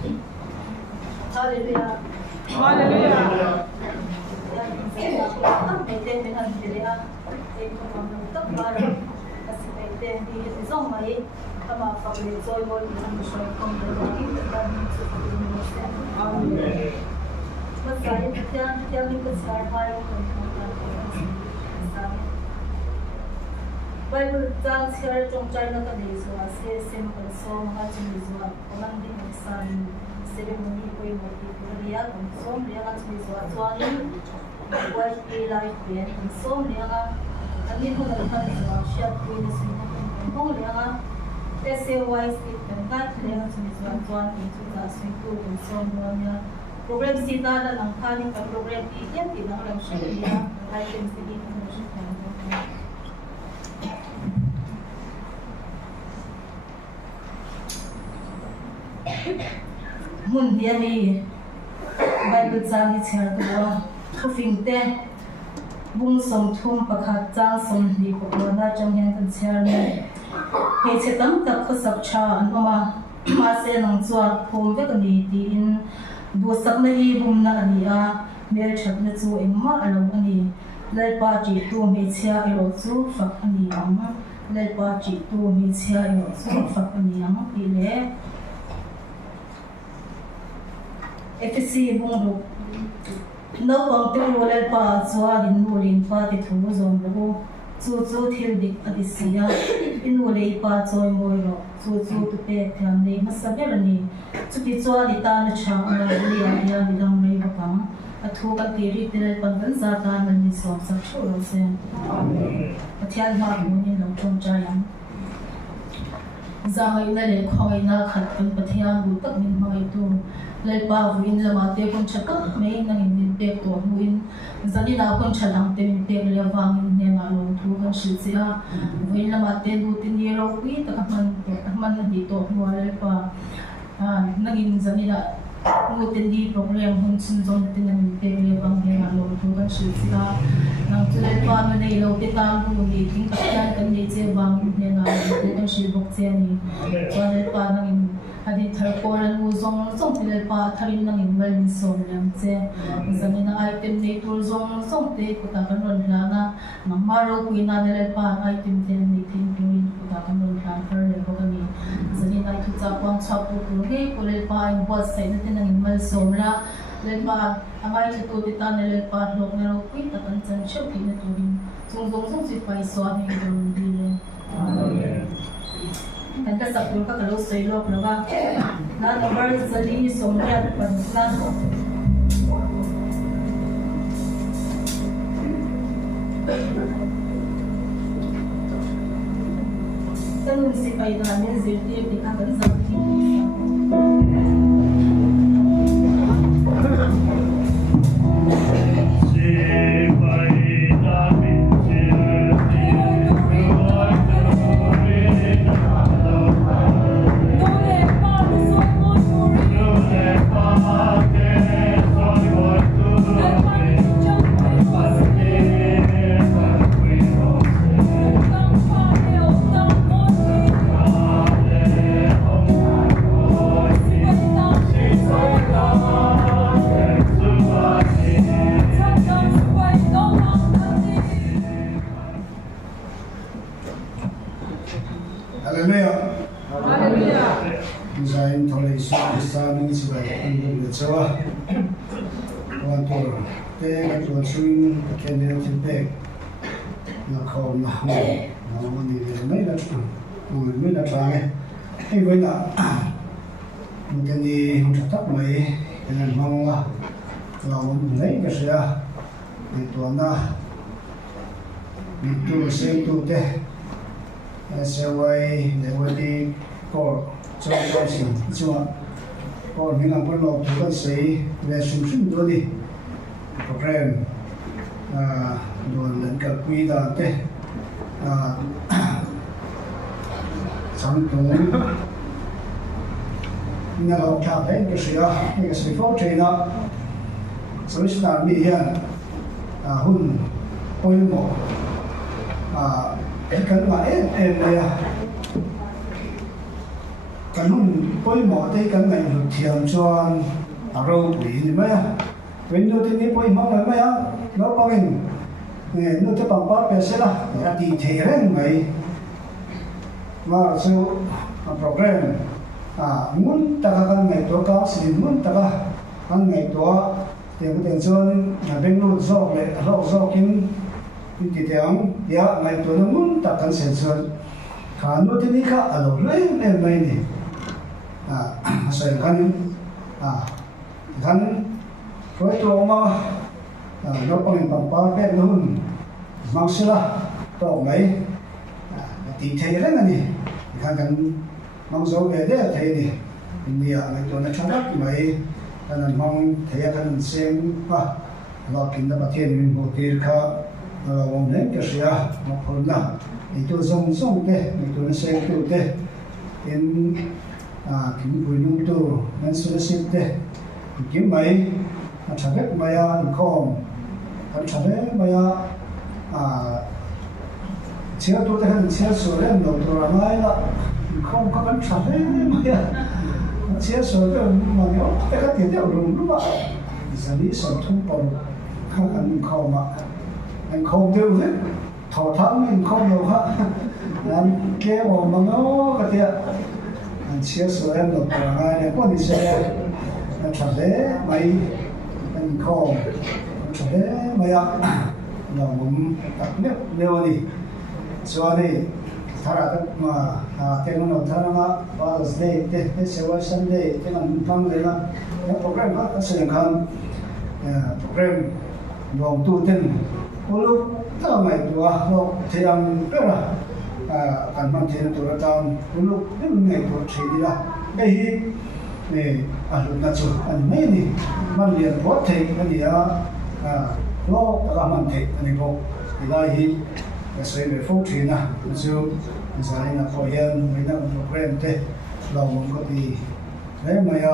Hallelujah. Hallelujah. Maintain dengan diri ah, itu membentuk baru. Kasi maintain di zong mai, kama fakir joy boy dengan syaitan berlagi dan seperti ini. Amen. Masaya kita minggu sekarang Bible trang share trong China ka ni so ase sem ka so ma chi ni so orang di san ceremony koi mo ti dia kon so dia ka chi so chuan was a life bien kon so dia ka ani ko na ka ni so share koi ni so ko dia ka SAY state kan ka dia ka chi so chuan ni chu ta so ko kon so dia program sita na lang khani ka program ti yan ti lang lang share dia life and city connection mun dia ni Bible trang ni chher tu khufing te bung som thum pakhat chang som ni ko na chang hen kan chher ni he chetam tak khasak cha an ma ma se nang chuan phum ve kan ni ti in du sak na hi bum na ani a mer that na chu engma alo ani lai pa chi tu me chha ero chu fak ani am lai pa chi tu me chha ero chu fak ani am ti le FSC bungro no pang te rolal pa chwa din rolin pa ti thu zom lo chu chu thil dik adisia in rolei pa choi moi ro chu chu tu pe tham nei masaber ni chu ti chwa di ta na cha na ri ya ya mi dam nei ba pa a thu ka ti ri te pan ban za ta na ni so sa chu ro se amen pathian ma mu ni lo chom cha yang za mai na le khoi na khat pan pathian bu tak min mai tu lai pa win lama te kon chaka me nang in pe to win zani na kon chalang te min pe le wang ne ma lo thu kan shi sia win lama te du tin ye ro wi ta man ni to mo lai pa nang in zani na mu tin di program hun sin zon tin nang pe le wang ne ma lo thu kan shi sia nang tu lai pa no nei lo te ta bu ni ting ka kan ni che wang ne na lo kan shi bok che ni cho lai pa nang in adi thar koran u zong zong til pa tharin nang in mal som lam che zamina item nei tur zong zong te ko ta kan ron la na maro kuina ne pa item te ni tin tuin ko ta kan ron la per le ko ni zamina thu cha pon cha pu tu he ko le pa in bos se ne tin nang in mal som la le pa amai tu ti ta ne le pa lok ne ro kui ta kan chan cheu ki ne tuin zong zong zong si pai so ni ron di le kan ka sapul ka kalau selo prava na number zali somya pansan tanun si pai na men zirti di ka kan zati swing candidate back na khom na mo ni le mai la mai la ba nge ai với là mình cái gì không chắc mấy cái này mong là mình lấy cái gì à thì tuần na mình tu xây tu thế sẽ quay để quay đi có cho quay xin cho còn mình làm con lộc thì có xây về sung sung đó đi program đoàn lên cả quy đó thế sáng tối nhà học cha thấy cái gì đó cái sự phát triển đó sự làm gì hiện hun ôi mộ cái cần mà em này kan hun poi mo te kan ngai lu thiam chuan aro pui ni mai when no te ni poi ma mai mai lo pangin no te pang pa pe se la ya ti the ren mai ma so program mun ta kan ngai to ka sin mun ta ka kan ngai to tiền chuan bên luôn dọc lại dọc kín thì tiếng ya ngày tôi nó muốn tậpกันเสร็จส่วนขาโน้ตนี้ก็อร่อยเลยไม่นี่ใส่กันร้อยตัวมาเราปังปังป้าเป็ดนู่นมังสละต่อไหมตีเทเลยนะนี่กันมังโซเวเดเทนี่นี่อะไรตัวนั้นชอบไหมกันมองเทียกันเสียงป่ะเรากินแต่ประเทศมินโบตีร์ค่ะเราวงเล็กก็เสียมาคนละไอ้ตัวส่งเตะไอ้ตัวนั้นเสียงตัวเตะเป็นกินปุ๋ยนุ่มตัวนั้นสุดสิบเตะกินไหมชาเล็กไหมอีกข้อกันชาเล็กไหมเชื่อตัวเตะกันเชื่อส่วนเล่นเราตัวอะไรละอีกข้อก็กันชาเล็กไหมเชื่อส่วนก็มันเยอะแต่ก็เดี๋ยวรู้ว่าจะมีส่วนทุ่งปนข้างกันเข้ามาอันเข้าเดียวเลยถอดทั้งมันเข้าเดียวครับนั้นแค่ว่ามันก็ก็เดี๋ยวอันเชื่อส่วนเราตัวอะไรเนี่ยก็ดิเช่อันฉันเด้ไม่อันเข้าฉันเด้ไม่อะเราผมตัดเนี่ยนี่ส่วนนี้ถ้าเรามาเที่ยวนู้นถ้าเรามาFather's Day เที่ยวCelebration Day เที่ยวนั้นฟังเลยนะแล้วโปรแกรมก็แสดงการโปรแกรมรวมตัวเต็มลูกถ้าไม่ตัวเราเที่ยวเปล่าการมันเที่ยวตัวเราตามลูกไม่มีตัวเที่ยวละไอ้นี่ลูกนั่นจู่อันนี้นี่มันเรียนวัดเที่ยวอันนี้โลกตะมันเที่ยวอันนี้พวกที่ได้所以咪福傳啊，就其實你嗱個人咪得個 program 啫，留我嗰啲，你咪有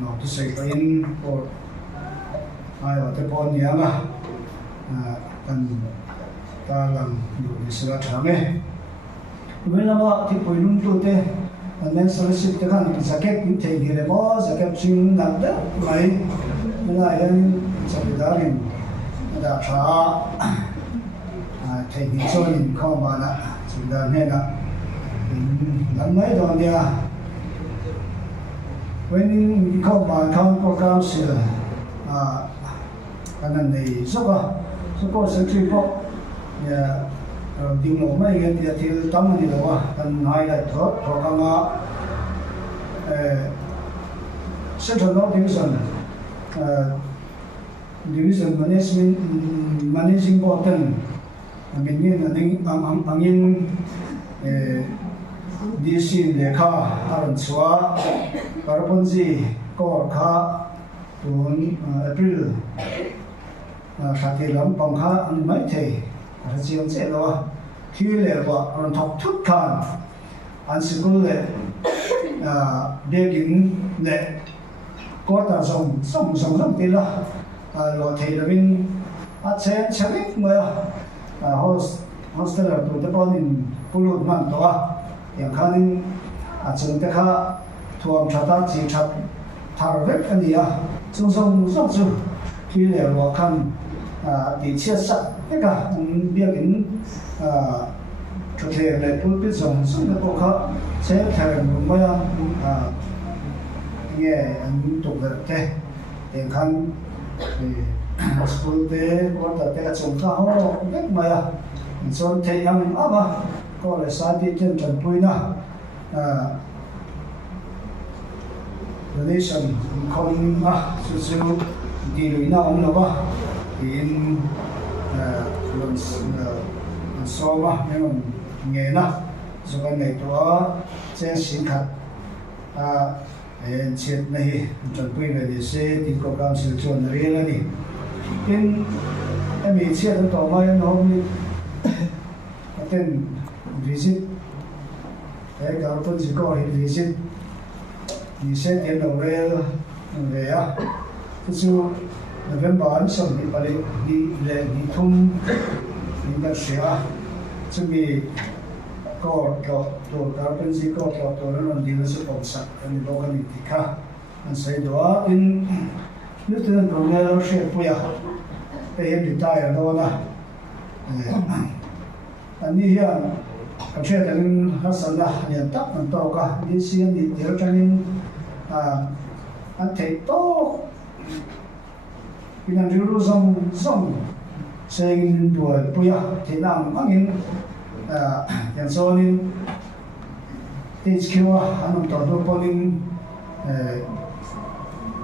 落啲水個人個，或者半年啊，跟大人有啲時間長嘅，咁樣嘛，啲培養到啲，อันนั้นสรุปที่ขั้นสเก็ตที่ที่เลยมั้งสเก็ตจริงนั่นเด้อไม่ได้ยังจะไปได้ยังได้ช้าเทคนิคส่วนเข้ามาละสุดท้ายเนี่ยนะหลังไม่ตอนเดียววันนี้เข้ามาทำโปรแกรมเสร็จกันนั่นเลยสุกสักทีพวกเนี่ยดิ้งลงไม่เงี้ยที่ตั้งนี่เลยว่ากันหายได้ทอดกันมาCentral North Division Division Managing Board Angin DC lekha aron chua Paraponji Korkha tun April Shati lam pangkha an mai thei rajiam che lo thi le wa aron thok thut khan an sikul le begin le ko ta song ti la lo thei lavin a chen chalik ma hostel tu te ponin pulut man to yang khanin chung te kha thuam thata chi that thar vek ania chung chu thi le wa khan ti chia sa te ka biakin thu the le pul pi song te ko kha che thar ma ya nge an tu te yang khan school te ko ta te chung ka ho vek ma ya chon thei am aba ko le sa ti chen chan puina relation kon su di luina om lo ba in lon so ma men nge na so kan nei to chen sin khat chet nei chan puina de se ti ko kam sil chon re la ni in ami chet to mai no ni attend visit garpon ko visit ni se tiền đầu về á chứ November anh xong đi bali đi thum đi đặt xe chứ bị ko to carpentry ko to ron din sa pagsak ani local itika an sai doa in Lieutenant Colonel Shep Puya em retire do na ani hian ka che dan hasan la ni tak man to ka ni sian ni dir chanin an thei to pinan riru zong saying to Puya tinang mangin yan sonin HQ anong todo ponin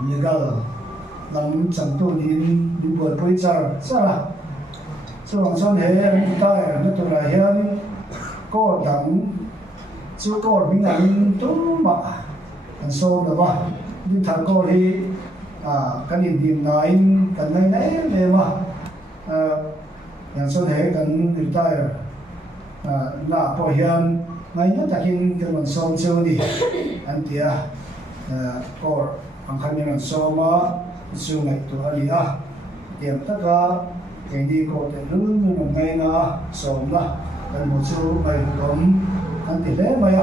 legal lam chantu nin buat poichar sara so ang son he retire na to la hian ko dang chu ko bingan tu ma an so da ba ni thar ko hi kan in dim nain kan nai le ma yan son he kan retire na po hian ngay na takin kan som chu ni an tia ko ang kanyang soma chu ngai to ali tiam taka cái đi có thể luôn luôn ngay na sớm là cần một số bài cấm ăn tỷ lệ mày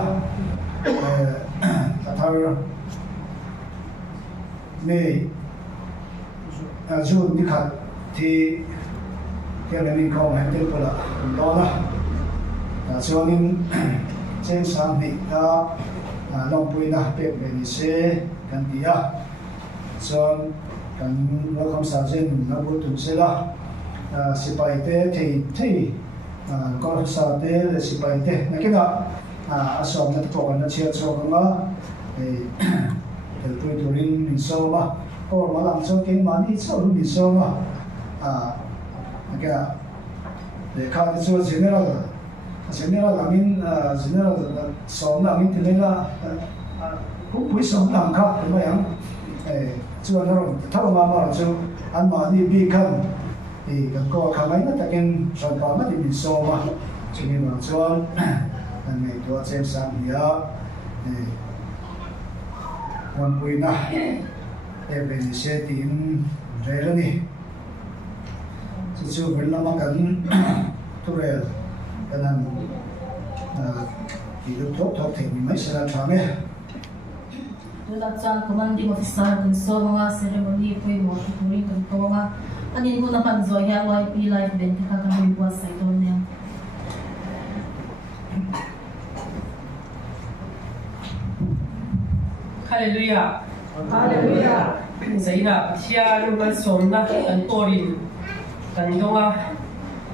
thar này dù đi khát thì cái này mình không hành được là đó là cho nên trên sáng thì long bùi na bẹp về đi xe cần đi cho cần nó không sao trên nó bút tụng xe là sipai te thei ko sa te le sipai te nakina asom na to na chia so ma tel pui turin min so ma or ma lam so king ma ni so min so ma nakina le ka ni so general amin general so na min te la ku pui so na ka ma yang chu na ro thao ma chu an ma ni bi kan thì các cô khám ấy nó ta kinh sản phẩm thì bị sâu mà cho nên là cho anh này tôi xem sang thì quan quý na em về xe tìm rẻ lên đi chứ chưa vẫn là mắc cẩn tôi rẻ cái này thì lúc tốt thì mình mới sẽ là chọn ấy tôi đã chọn commanding officer cần số mga ceremony pui mo turi cần to nga anin mo naman zo ya YP live event ka kami buat sa ito niya. Hallelujah. Hallelujah. Zaina tia lumal somna kan torin kan donga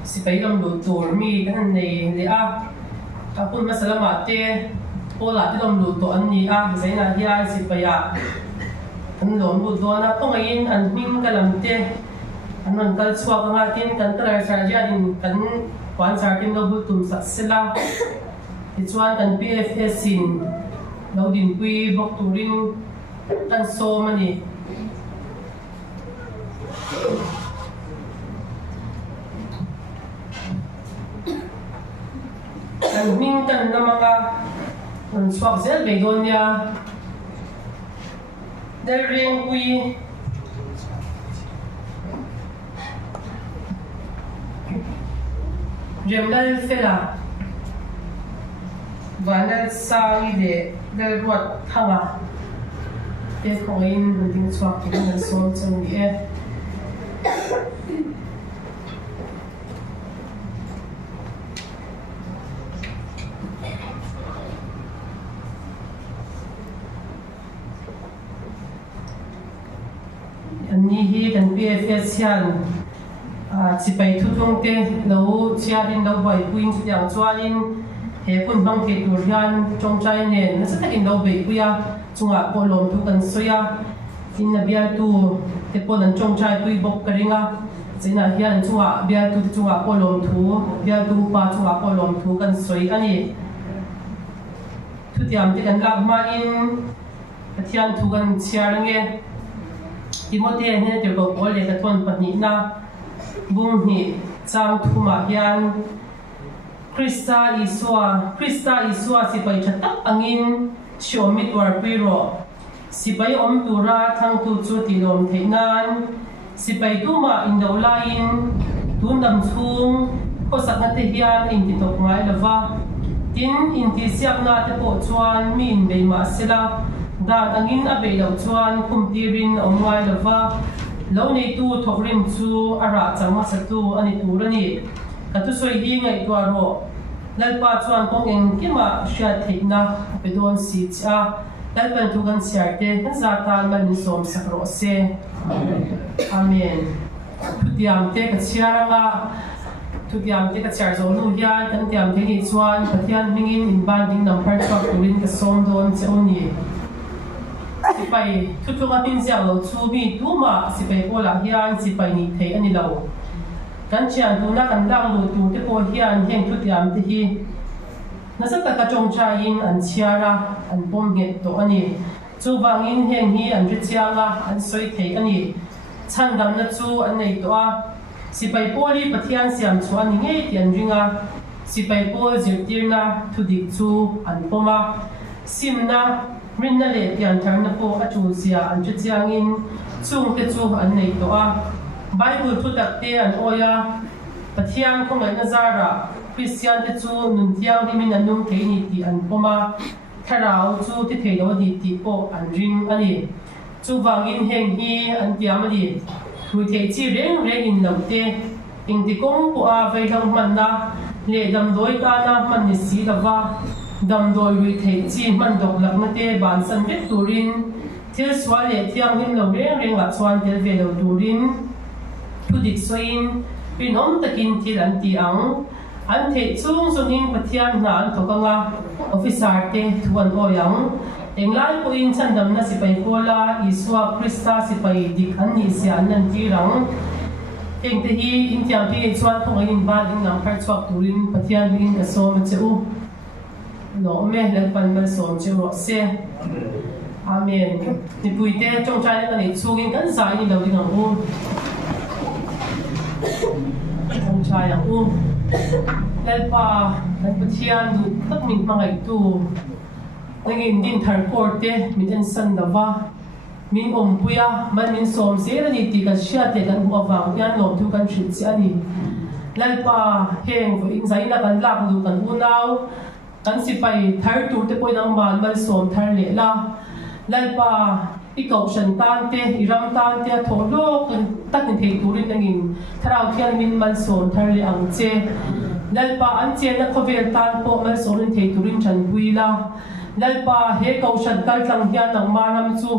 si pailam do dormi kan nei le kapun masalamate pola ti dom lu to anni zaina hian si paya kan lom bu do na pongain an ming kalamte anon kal chua nga tin kan trar sarja din kan kwan sartin do bu tum saksela ti chuan kan PFS in lo din pui bok turin tan so mani kan ming kan na mga swak zel begonia del ring pui Jemlal fela vanal sang ide del ruat thanga e koin ding swak in son chung ni ani hi kan PFS hian chỉ phải thu thong te lâu chia din lâu bảy queen yang chuanin he kun bang ke tur hian trong chai nen na sa in lâu bảy puya chunga polom thu kan soya in na bia tu te polan trong chai pui bok karinga china hian chunga bia tu chunga polom thu bia tu pa chunga polom thu kan soi ani thu tiam te kan lak ma in pathian thu kan chiar nge Timothy he te ko pol le ka thon pani na bung hi chang thuma hian Krista Isua si pai thatak angin chomi twar piro si pai om tura thang tu chu ti lom theinan si pai tuma in do lain tun dam chung ko sak na te hian in ti tok ngai lova tin in ti siak na te po chuan min be ma sela dan angin a be lo chuan khumtirin omwai lova lo nei tu thokrim chu ara changma satu ani turani katu soi hi ngai twaro lalpa chuan kong eng kima sha theina pedon si cha lalpan tu kan siarte kan zatan man som sakro se amen tudiam te ka chiaranga tudiam te ka char zo lu ya kan tiam te ni chuan pathian mingin in ban ding number chak turin ka som don che oni sipai tutunga min sia lo chu mi tuma sipai pola hian sipai ni thei ani lo kan chian tu na kan dang lu tu te po hian heng tudiam te hi nasa ka chong cha in an chiara an pom nge to ani chu wangin heng hi an ri chianga an soi thei ani chan dam na chu an nei to a sipai poli pathian siam chu ani nge tian ringa sipai pol zirtirna thudik chu an poma simna rinna le tian tharna po achu sia an ri chiangin chung te chu an nei to a bible thudak te an oya pathian khongai na zara Christian te chu nun thiang ni min anum thei ni ti an poma tharau chu ti thei lo di ti po an ring ani chu wangin heng hi an tiam ani lui thei chi reng reng in lo te ing ti kong po a vai dang man na le dam doi ta na man ni si lawa dam doi lui thei chi man dok lak na te ban san vet turin thil swa le thiang hin lo reng reng la chuan tel ve lo turin thu dik soin pin om takin thil an ti ang an thei chung zonin pathian na an thokanga officer te thuan oyang englai po in chandam na sipai pola iswa krista sipai dik an ni sia an nan tirang eng te hi in tiang ti chuan thongai in ban in nam phar chhuak turin pathian in ka som cheu no me lan pan mal som cheu se amen ni puite chong chai na ni chugin kan sai ni lo ding ang u chong chai ang u lalpa lan pathian du tak min mangai tu nangin din thar korte min en san dawa min ompuya man min som se ani ti ka sha te kan hu awang yan lom tu kan thrit si ani lalpa heng vo in zaina kan lak lu kan unau kan sipai thar tu te poinang man mal som thar le la lalpa ikaw shan tan te iram tan te tholo kan takin thei turin nangin tharau thian min mal som thar le ang che lalpa an che na khovel tan po mal sorin thei turin chan puila lalpa he kaushan kal tlang hian nang manam chu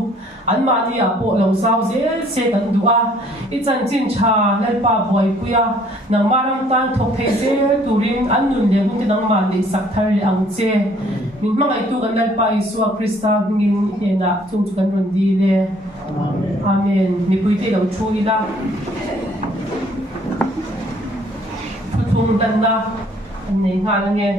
an mani a po lo sau zel se kan du'a I chan chin cha lalpa boi puya nang manam tan thok thei zel turin an nun le hun nang man le sak thar le ang che min mangai tu kan lalpa isua krista ngin hena chung chu kan ron di le amen mi puite lo chu ila thung dan na an nei nga la nge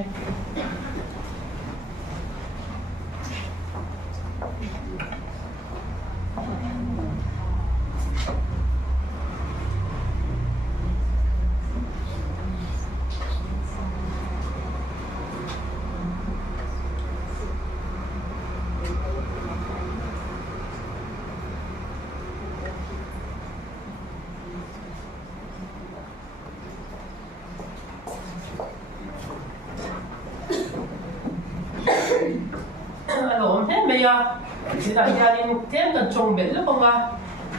sila hianin tem kan chong bel lo nga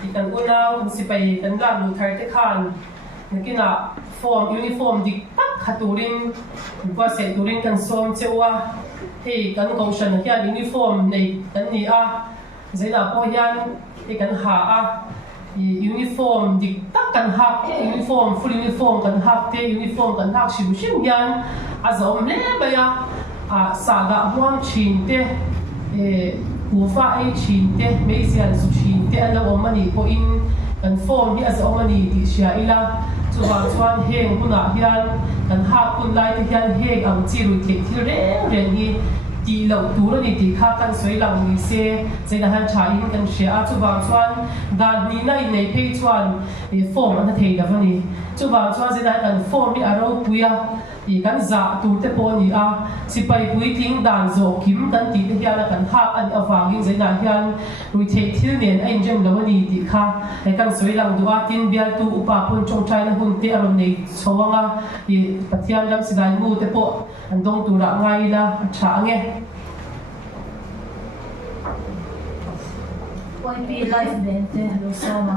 ikan unaw sipai kan la lu thar te khan nakina form uniform dik tak khaturin kwa se turin kan som chewa hei kan kaushan hian uniform nei kan ni a zaina po hian kan ha a uniform dik tak kan hak uniform full uniform kan hak te uniform kan hak shim shim hian azom le baya a saga huang chin te Kufa ay chinte, may siya su chinte, ala omani po in kan form hi as omani di siya ila chuan heng huna hian kan hapun lai te hian heng ang chiru te thil reng hi ti lo tur ni ti kha kan soi lang ni se zaina han cha in kan share chuan dan ni nai nei pe chuan form an thei davani chuan zaina kan form ni aro puya i kan za tur te pawh ni a sipai pui tling dan zo kim kan ti te hian a kan hak an awangin zaina hian rui thei thil nen a inrem lo ani ti kha kan soilang du a tin bial tu upa pun chongchai na hun te aron nei chawanga i pathian lam sidai mu te pawh an dong tura ngai la a tha nge YP live bente hello sama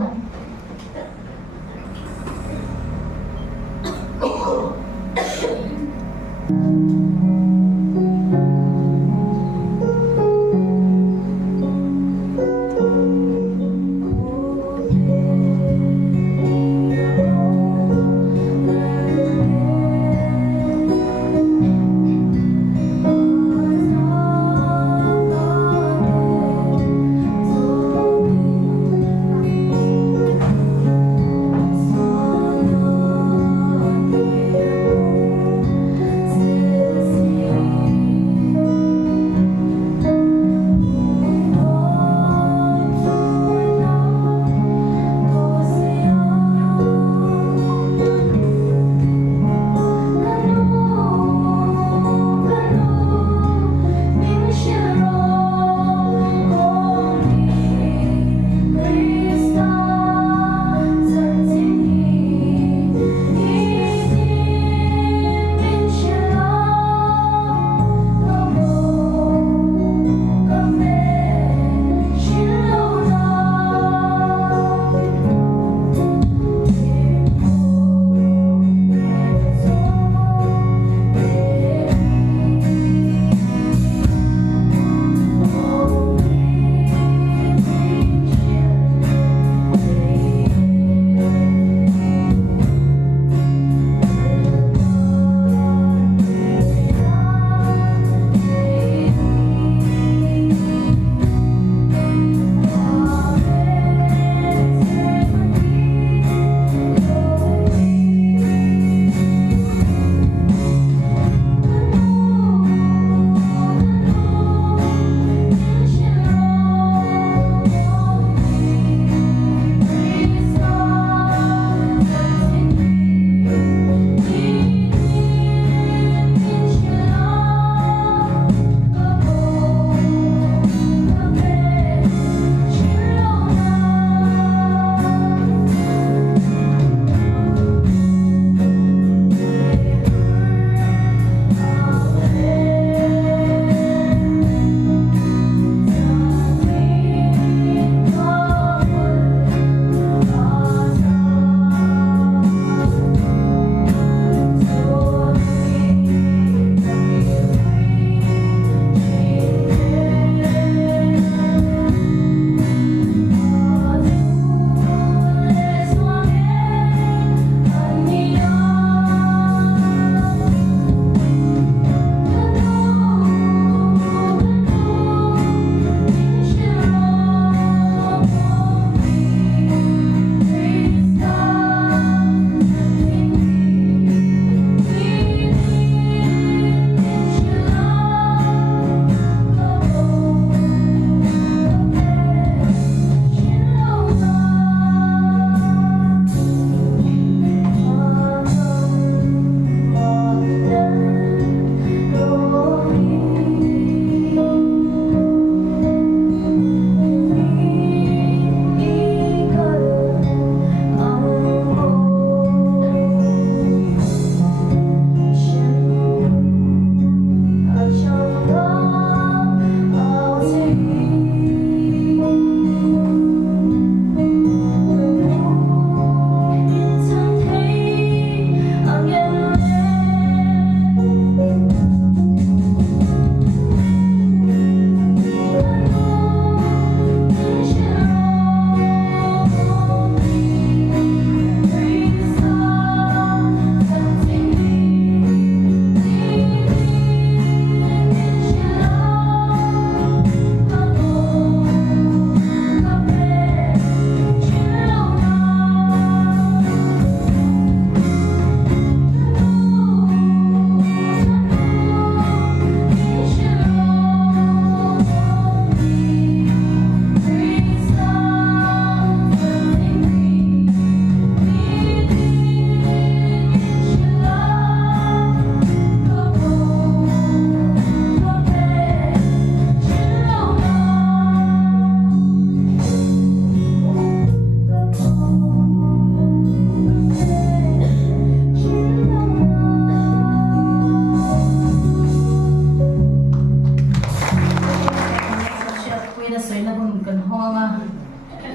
nga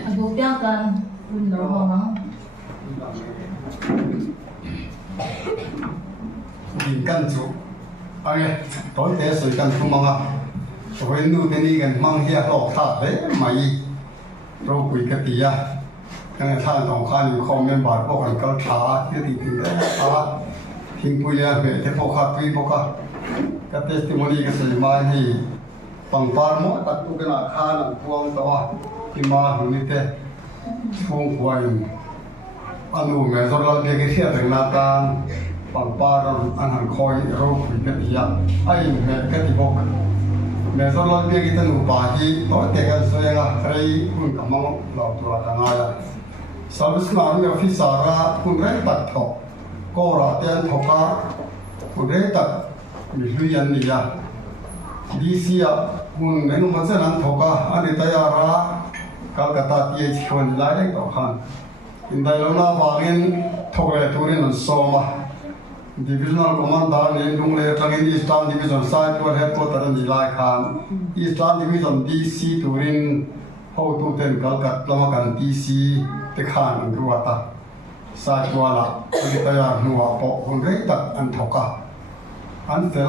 adu piang kan un lo hong nhìn căn chủ ai tối té sợi căn không mong à với nu tên đi gần mang hia lọ thả đấy mày rồi quỷ cái tía cái này than tổng khan những kho men bát bốc hành cao thả cái gì thì đấy thả hình quỷ là về thế bốc khát quỷ bốc khát cái testimony cái sợi mai thì bằng bar mỗi đặt tu cái nào khan là buông tao thì mà hùng như thế buông quay anh u mẹ rồi là cái kia thì là ta bằng bar anh hàng khói rồi quỷ cái tía ai mẹ cái gì bốc mẹ rồi là cái tên u bà thì tối té cái sợi là cái cũng cảm mong lọt vào thằng ai service nào như office ra cũng rất tật thọ cô ra tiền thọ cả cũng rất tật mình lưu ý gì à DC à cũng nên một số lần thọ cả anh ấy tay ra Calcutta TH còn lại đấy đó han in đây là vàng thọ cái tuổi nó số mà divisional commander nên đúng là trong Eastern Division side của headquarters ni lại khan Eastern Division DC turin hậu tu tên Calcutta mà cần DC te khan ruata sai qua là cái tay nuo bộ cũng rất tật anh thọ cả anh sẽ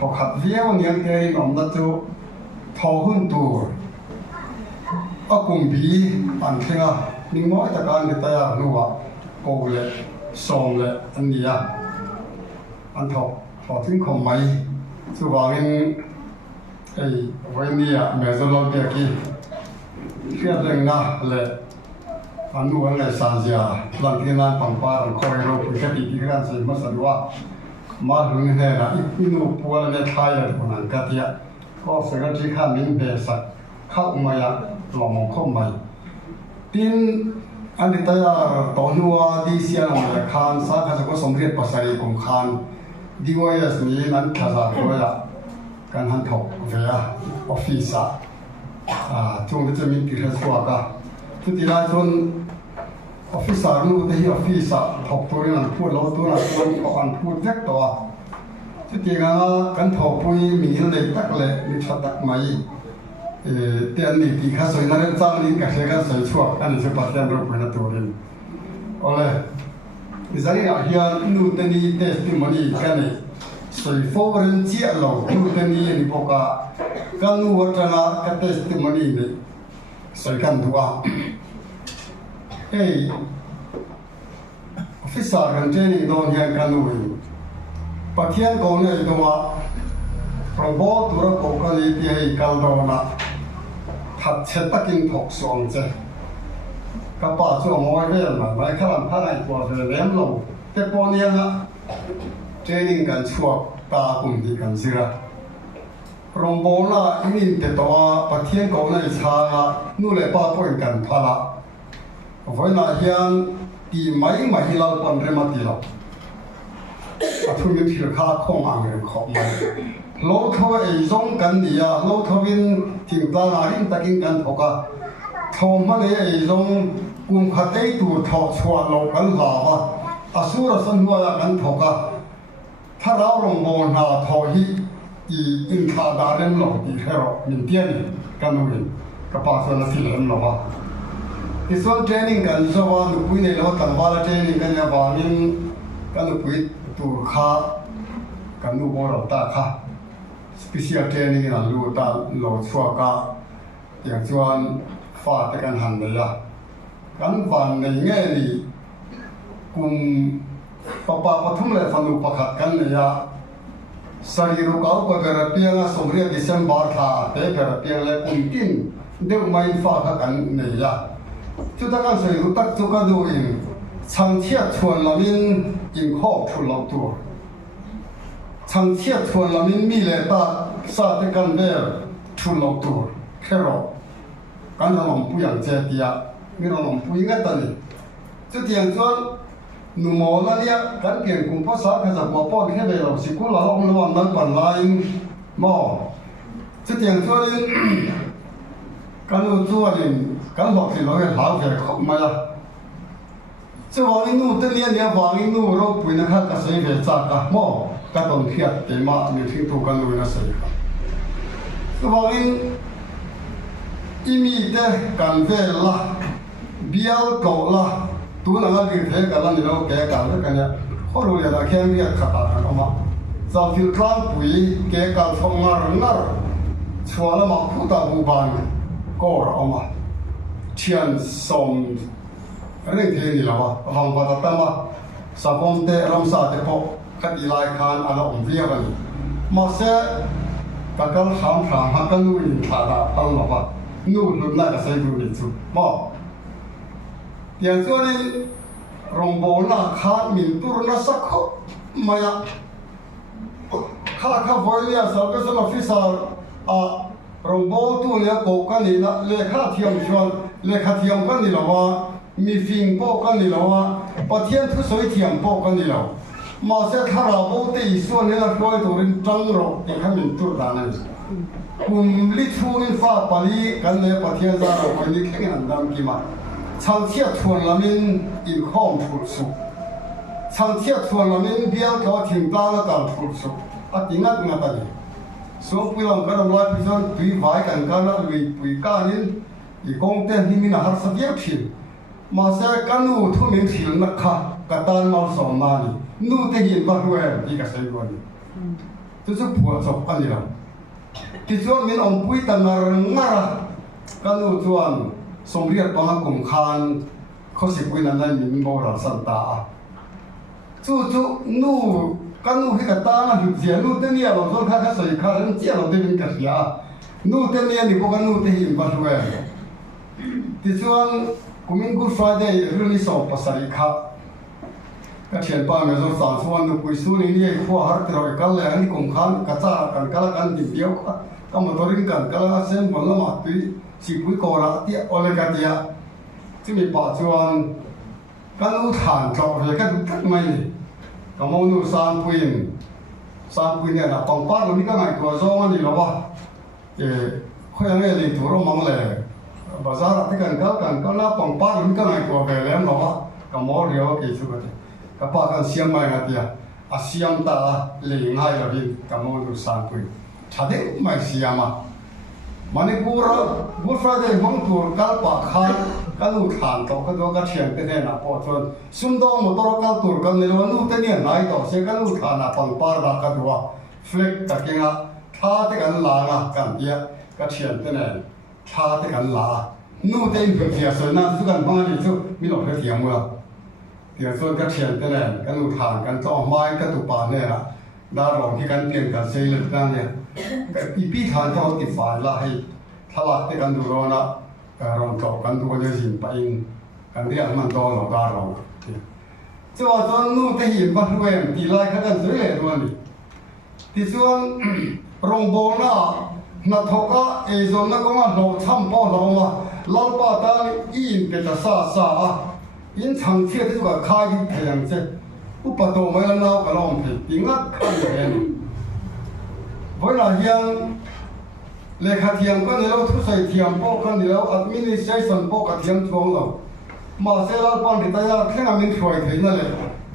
thọ khát nhiều những cái nằm đó cho thọ hơn tu ở cùng bị anh thấy à nhưng mỗi tất cả cái tay nuo cầu lệ song lệ anh đi à anh thọ tiếng không mấy số vàng ấy vậy đi à mẹ tôi lo việc gì khi anh na lệ anh nuôi ngày sáng giờ lần thứ năm bằng ba lần coi rồi thì cái gì cái gì mất sẵn quá mà lúc này là ít nuôi bùa là thay là còn ăn cái gì có sự cái gì khác mình về sạch khâu mày à lòng không mày tin anh đi tới tổ nuôi đi xe là mày khan sáng cái có sống riết bớt sai cũng khan đi qua là gì anh khá là rồi à cái hắn thọ về office chung với mình thì rất là cảทุกทีเราชวนออฟฟิศนู้นที่ออฟฟิศถกตัวนั้นพูดเราตัวนั้นชวนกันพูดแยกตัวทุกทีกันถกปุยมีอะไรตักเลยมีชัดตักไหมเตียนนี่ที่ข้าสวยนั่นจ้างนี่กับเชกันสวยชั่วอันนี้จะปัจจัยรูปเป็นตัวเองเอาเลยดิฉันอยากเห็นนู้นนี่เทสติมอนีกันนี่สวยโฟร์เรนเจียเรานู้นนี่นี่พวกกันนู้นว่าจะกันเทสติมอนีนี่สวยกันตัวเฮ้ยออฟฟิศกันเจนี่โดนยังกันดูปัจจัยก่อนเนี่ยตัวโปรโบตัวเราก็กันอีที่ให้กันโดนนะทัดเช็ดตะกินถกสองเจ้กับป้าช่วงมวยเวียนมาไม่ขลังพังไอ้ตัวเลี้ยงลงแต่ปนยังนะเจนี่กันชั่วตาคุมดีกันสิระโรงโบราณนี่แต่ตัวปัจจัยก่อนเนี่ยชานู่นเลยป้าพูดกันพละวันนั้นยังตีไม่เราปนเรื่องมาตีเราทุกอย่างที่ข้าคงอ่างเรื่องของมันโลกเขาไอ้จงกันดีอ่ะโลกเขาเป็นทิ้งปลาหาริมตะกินกันพกอ่ะทอมมันไอ้จงกุมขัดไอ้ตัวทอชวนโลกันหลาวอ่ะอสุรสันหัวกันพกอ่ะถ้าเราลงบนหาทอฮีอินทาดาเรื่องหลอกที่เรามินเตียนกันนู่นกับภาษาละสิเรื่องหลอกอ่ะที่ส่วนเทรนนิ่งกันชาวบ้านคุยในเราตั้งว่าเทรนนิ่งกันเนี่ยบางทีกันคุยตัวข้ากันดูบอลตาข้า special training นั่นรู้ตาโหลดชัวก้าอย่างชวนฟาดกันหันเลยอ่ะกันฟังในแง่นี้กลุ่มป้าปทุมเลยฟังดูประคัดกันเลยอ่ะสรีรุกเอาไปกระเปียงสมเรียกดิเซมบาร์ท่าเตะกระเปียงเลยกลุ่มกินเดี๋ยวไม่ฟาดกันเลยอ่ะ就大概是有大这个录音，长铁村那边引好出老多，长铁村那边米来大啥的干的出老多，开了，刚才我们不养这的呀，你让我们不应该的呢，这点说，努毛那里干点工不啥，开始我报开来了，是过了我们往那本来嘛，这点说的，干路做的。กันบอกที่เราเห็นหาแฝงของมาจะวางอินูตัวนี้เนี่ยวางอินูเราปุ่นนะครับก็ใส่เวจากกันหม้อก็ต้องเทียบเต็มมาเนี่ยทิ้งตัวกันเลยนะใส่กันจะวางอิน imi te kan ve la bial ko la tu na ga ri the ka la ni lo ke ka la ka nya ho ro ya da khem ri kha ta ka ma za fil klan pui ke ka thong ngar chua la ma khu ta bu ban ko ra ma thian som ring the ni la wa hang ba ta ma sa pom te ram sa te po ka di lai khan ala om via ba ni ma se ka kal ham tham ha kan nu in tha da al ma ba nu lu na ka sai du ni chu ma tiang chuan in rong bo na kha min tur na sak kho ma ya kha voilia salvation officer a rong bo tu ne ko ka ni na le kha thiam chuan le kha thiam ka ni la wa mi fing po ka ni la wa pathian thu soi thiam po ka ni la ma se thara bo te isuan ne la hloi turin tang ro te kha min tur da na kum li thungin fa pali kan le pathian za ro ko ni kheng an dam ki ma chang thia thuan lamin in khom phul su chang thia thuan lamin bial ka thing ta la kal phul su a tingat nga ta ni so pulang ka ram lai pison tui vai kan ka na lui pui ka nin i kong te ni min har sa biak thin ma se kanu thu min thil na kha ka tan mal som ma ni nu te hin ba ruwe di ka sai gon tu su pu chok ani la ti chuan min ong pui tan na ngara kanu chuan som riat pa ha kum khan kho si pui na na min bo ra san ta chu nu kanu hi ka ta na hu zia nu te ni a lo zo kha kha sai kha ran chia lo te min ka sia nu te ni ani ko kanu te hin ba ruwe ti chuan kumin good friday really so pasari kha ka thian pa me zo sa chuan nu pui su ni ni kho har te ro kal le ani kum khan ka cha kan kala kan di dio kha ka ma torin kan kala sen bon la ma tui si pui ko ra ti ole ka dia ti mi pa chuan kanu than tlo le ka du kat mai ni ka mo nu san pui ne na pang pa lo ni ka ngai ko zo ani lo wa kho yang le li tu ro mang le bazar ati kan na pang pa lo ni ka ngai ko ve le lo wa ka mo rio ki chu ka ka pa kan siam mai na dia a siam ta le ngai lo hin ka mo nu san pui thade mai siama Manipur Good Friday hong tur kal pa khan kalu than to ka do ka thian te ne na po chon sum do motor kal tur kan ne lo nu te ne nai to se kalu than na pang par da ka duwa fleck ta kinga tha te kan la nga kan dia ka thian te ne tha te kan la nu te in phe phia so na su kan bang ni chu mi lo phe thiam wa dia so ka thian te ne kalu than kan to mai ka tu pa ne na da rong ki kan tian kan sei le ta ne ipi than to ti fa la hai thala te kan du ro na rong to kan du ne sin pa in kan ria man to lo da ro chu a chon nu te hi ba wen ti lai kha kan zui le ro ni ti chuan rong bo na thoka e zon na ko ma lo cham po lo ma lo pa ta ni in pe ta sa a in chang thia te ka khai di thang che upa to mai la na ka lom phe tingat khan he ni voi la hiang le kha thiam ka ne lo thu sai thiam po kan ni lo administration po ka thiam chuang lo ma se la pan ri ta ya thlenga min throi thei na le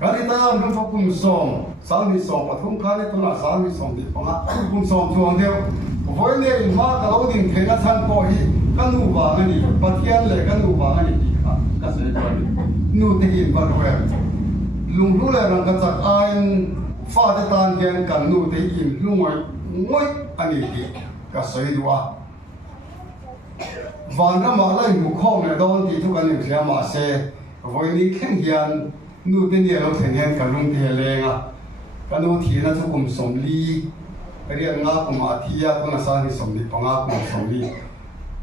ka ri ta ya min pho kum som sang ni som pathum kha ne tu na sang ni som di panga kum som chuang deu voi ne in ma ka lo ding thei na chan po hi kan nu wa ni pathian le kan nu wa ni ti kha ka se ta nu te hin ba ro lung lu le rang ka chak ain fa te tan hian kan nu te in lungoi ngoi ani ti ka sei duwa van ra ma lai mu khom ne don ti thu kan ni thia ma se voi ni khen hian nu te ni lo theng hian ka lung te lenga ka nu thi na chu kum som li rian nga kum a thia ko na sa ni som ni panga kum som li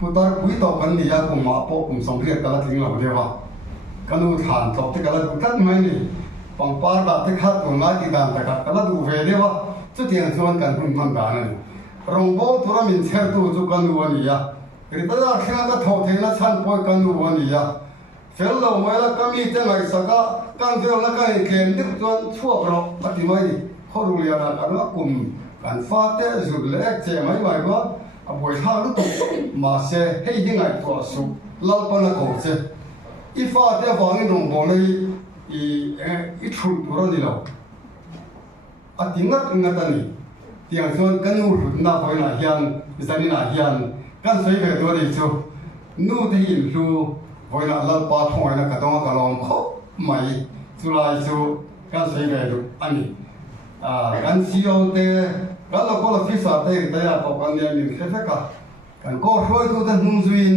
putar pui to kan ni ya kum ma po kum som riat ka la thing lo dewa ka nu than to te ka la du kat mai ni pang par da te khat ko ngai ti dan ta ka la du ve dewa chu tiang chuan kan hum man da na rong bo thura min cher tu chu kan nu ani ya ri ta ya khenga ka tho the na chan poi kan nu ani ya fel lo mai la kami te ngai saka kan vel na kai ken dik chuan chuak ro pati mai ni khoru lia na kan kum kan fa te zu le che mai mai ba a boi tha lu tu ma se hei ding ai to su lal pa na ko che i fa te wang ni rong bo nei i thul tu ro ni lo a tingat ngatani tiang chuan kan nu na poi na hian zani na hian kan sei ve do ni chu nu te hin lu voina lal pa thoi na ka tong ka lom kho mai sulai su kan sei ve lu ani kan sio te ka lo ko lo fisa te te ya ko kan ne min khe ka kan ko roi tu tan hung zuin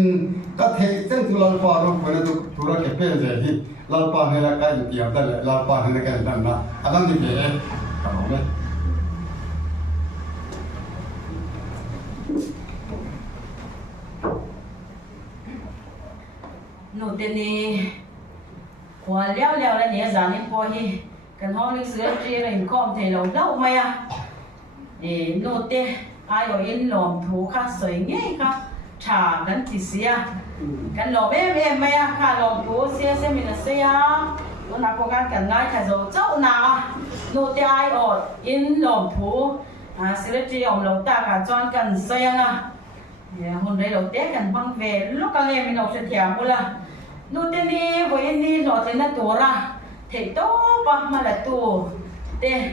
ka the ten tu lal pa ro ko na tu ra ke pe je hi lal pa ne la ka ti ya ta lal pa ne ka dan na adam ni ke ka lo le nụ tên đi qua leo leo là nhẹ dàn đi qua hi cần họ lịch sử chia ra con thì lâu lâu mày à để nụ tên ai ở in lòm thú khác sấy nghe khác trà gần chỉ xia cần lòm em mày à khác lòm thú xia mình là xia nó nào có cái cần ngay thà rồi cháu nào nụ tên ai ở in lòm thú sử chia ông lâu ta cả chọn cần xia à hôm nay đầu tiên cần băng về lúc các em mình học sẽ thiam mua là nụ tên đi với anh đi nó tên là tổ ra thì tốt mà là tổ thế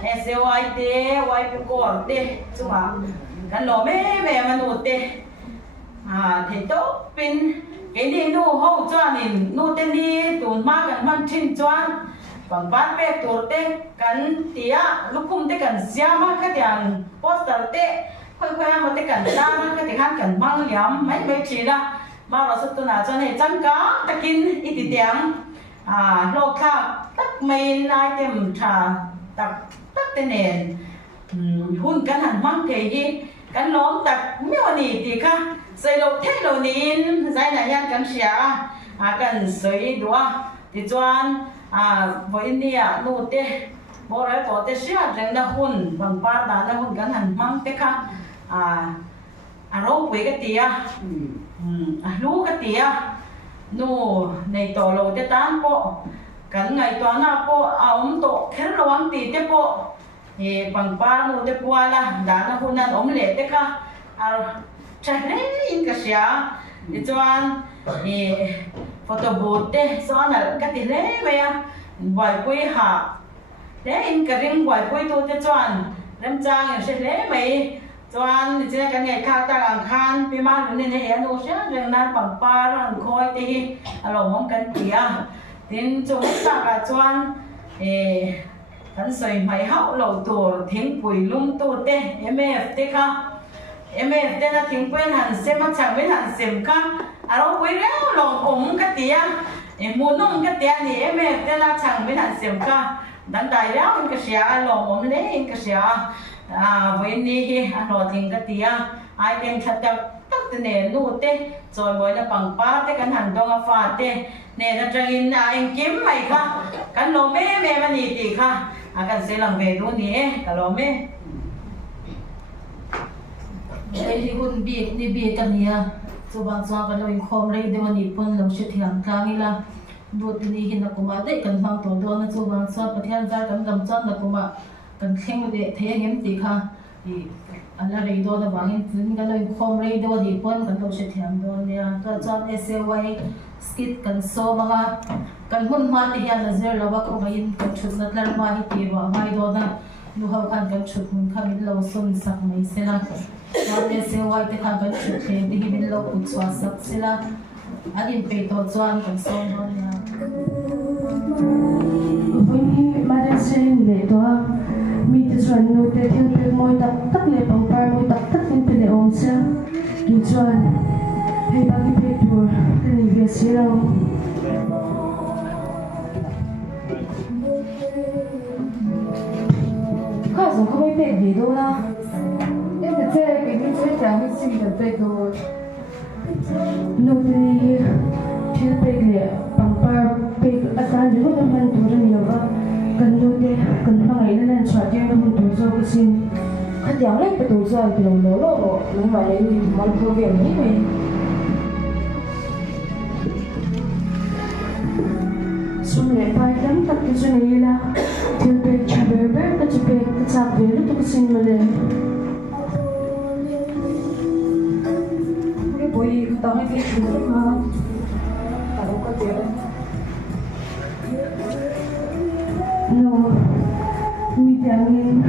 SOI thế YP core thế chúng à cần lo mẹ mẹ mà nụ thế thì tốt pin cái đi nụ hậu cho nên nụ tên đi tổ mà cần mang trên choan bằng bát về tổ thế cần tía lúc cùng thế cần xem mà cái tiền poster thế khơi mà thế cần ra cái tiền khác cần mang liếm mấy chỉ ra mà nó sẽ tụi nào cho nên chẳng có ta kinh ít tiếng lô khác tất main item trà tập tất tên nền hun cái hẳn mang cái gì cái nón tập miêu nỉ thì khác xây lô thế lô nín giải này nhân cần xia cần xây đũa thì choan với India nô tê bố rồi tổ tê xia rằng là hun bằng ba đã là hun cái hẳn mang thế khác rau với cái tía lú cái tía nô này tổ lô tê tan bộ cần ngày toán nào bộ ông tổ khét lo ăn tì tê bộ thì bằng ba nô tê qua là đã là hun ăn ống lệ tê cả trái lấy in cái xia thì choan thì photo booth tê so là cái tì lấy vậy vài quý hạ lấy in cái ring vài quý tu tê choan đem trang sẽ lấy vậy choan thì cái ngày khác ta làm khan pi mang nên hệ nó sẽ rằng nan bằng pa rồi khoi thì lòng mong cần kia tin chúng ta cả choan hắn soi máy hậu lầu tổ thiên bùi lung tu tê MF tê ka MF tê là thiên bùi hẳn xem mắt chẳng biết hẳn xem ka rồi bùi réo lòng ống cái tía muốn nông cái tía thì MF tê là chẳng biết hẳn xem ka đằng đại réo cái xia lòng ống lấy cái xia với ni anh nói tiếng cái tia ai đem thật tất nè nụ tê rồi mới là bằng ba tê cái hành động phạt tê nè là cho in anh kiếm mày cả cái lô mê mà nhỉ thì cả cái sẽ làm về luôn nhỉ cái lô mê đây thì hun bị cái này so bang so cái lối khom đây để mà nhỉ pun lâu sẽ thiam càng là nụ tê ni hình là cũng mà đấy cần mang tổ đó nó so bang so bắt hiện ra cần làm chân là cũng mà cần khen về thế hiếm gì cả thì anh là đây đó là bằng những cái lời không đây đó thì vẫn cần đâu sẽ thiam đó nha cho SOI skit cần so mà cần hun mà thì hiện là giờ là bác ông ấy cần chụp nát là mà thì vào mai đó là nu hậu cần chụp mình khăm mình lâu xuân sắc mấy xe là cho SOI thì cần chụp thì mình lâu cũng xóa sắc xe là anh em phải tổ chức cần so đó nha When Mother saying le to mi te chuan nu te thil pe moi tak le pangpar moi tak in pe le om sa ki chuan hei ba ki pe tur te ni ve sira kha zo ko pe ve do la em te che ke ni che cha ni sim de pe do nu te ni thil pe le pangpar pe asan ju ko man tur ni lo cần đôi tê cần bằng ấy lên chọn cho nó một túi rồi xin khách giáo lên cái túi rồi thì đồng lố lộ nhưng mà lấy thì mong thôi việc như vậy xong lại phải đắm tập cái chuyện này là thiếu việc trả bề bếp cái chuyện việc cái chạp về lúc tôi xin mà lên cái bụi tao hay cái chuyện đó mà tao không có tiền no mi tangin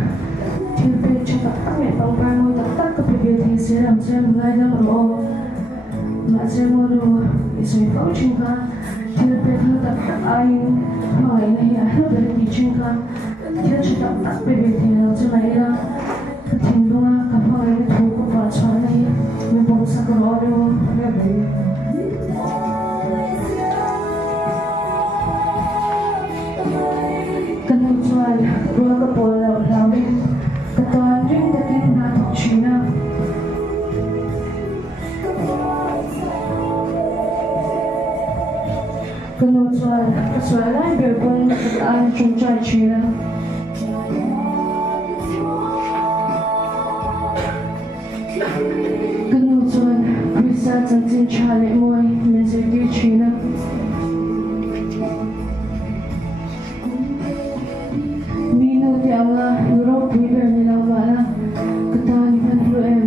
thiếu việc cho các mẹ bông ba môi tập tất các việc thì sẽ làm cho ngay ra một ô mà Zemoro isoi phao chinga thil pe thil tak tak ai mai na hi a hlo be ti chinga thil chi tak tak pe be thil chu mai la thing dunga ka phai ni thu ko pa chwa nei me bong sa ko ro me be kan hu chuan ro ka pol lo hlawi ka ton ring ta tin na thok china kan hu chuan ka chuan lai ber pon ka an chung chai china kan hu chuan krisa chan chin cha le moi me se ti china Tianga Europe River Nilawala Katan Hanlu em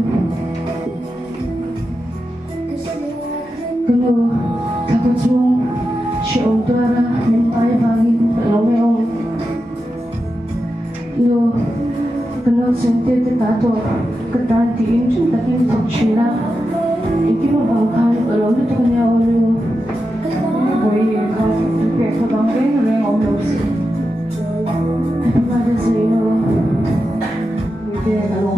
Kano Takachung Siong Tuara Mentai Bangin Lomeong Lo Kano Sente Tato Katan Tiim Takin Tokshira Iki Mabangkan Lomi Tukanya Olu Boy Kan Pekha Bangin Reng Omlosi Pada saya dia kalau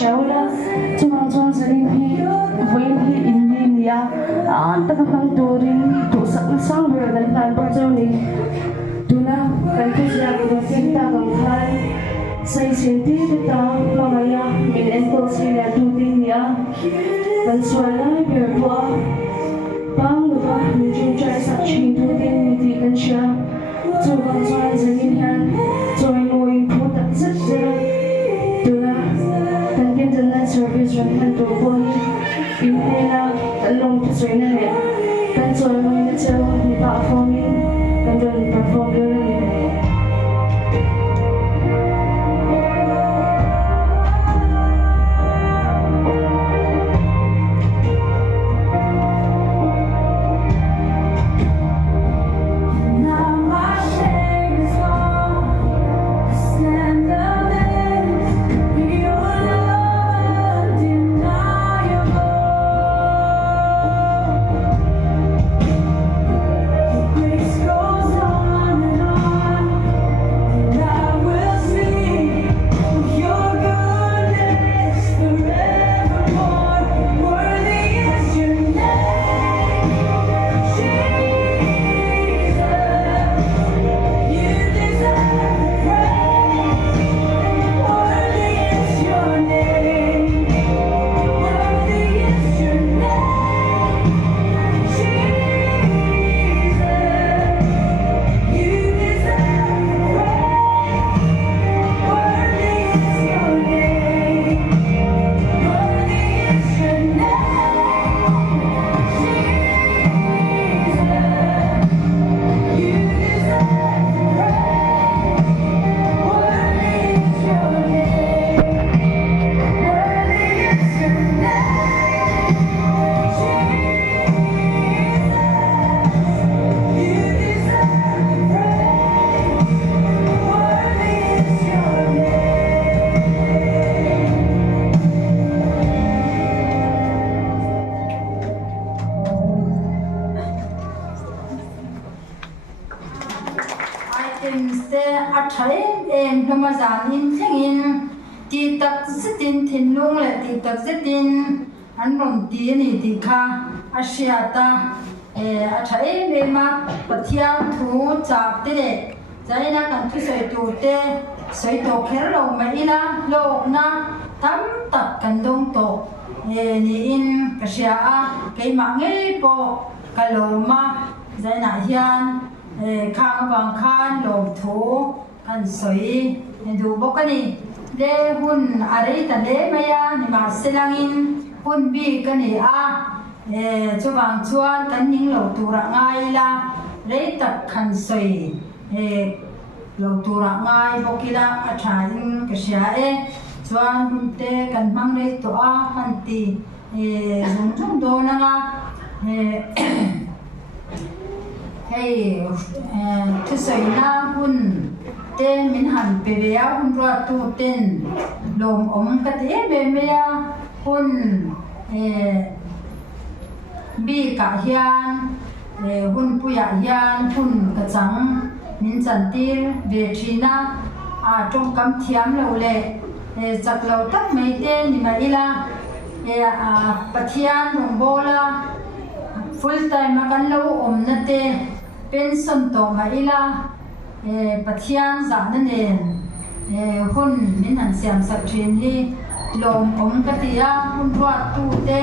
Shaula, cuma sering hi, hi India, tak faham touring, tu sang berdan berjauh ni, tu na kantor siapa bercinta kangkai, saya sendiri kita mengaya menentu sila tu dia, pensuala berdua, bang lupa mencuci saksi tu dia kan siapa, cuma sering han, cuma ngoi putak saja. Service run to boy in Hena along to train it. Can so I'm going to tell me performing can do perform an rom ti ni ti kha asiata athai me ma pathiam thu chap te le zaina kan thu soi tu te soi to kher lo mai ina lok na tam tak kan dong to ni in kasia a ke ma ngei po kaloma zai na hian khang wang khan lom thu kan soi du bokani le hun are ta le maya ni ma selangin hun bi kani a chuwang chuan kan ning lo tura ngai la le tak khan soi lo tura ngai bokila a thain ka sia chuan hun te kan mang le to a han ti zung zung do na nga hey thu soi na hun te min han pe ve ya hun ro tu ten lom om ka te be me ya hun bi ka hian hun pu ya hian hun ka chang min chan tir ve thina a trong kam thiam lo le chak lo tak mai te ni ma ila pathian rong bola full time kan lo om na te pension to ma ila pathian za na nen hun min han siam sak thin hi lom om ka tia hun ro tu te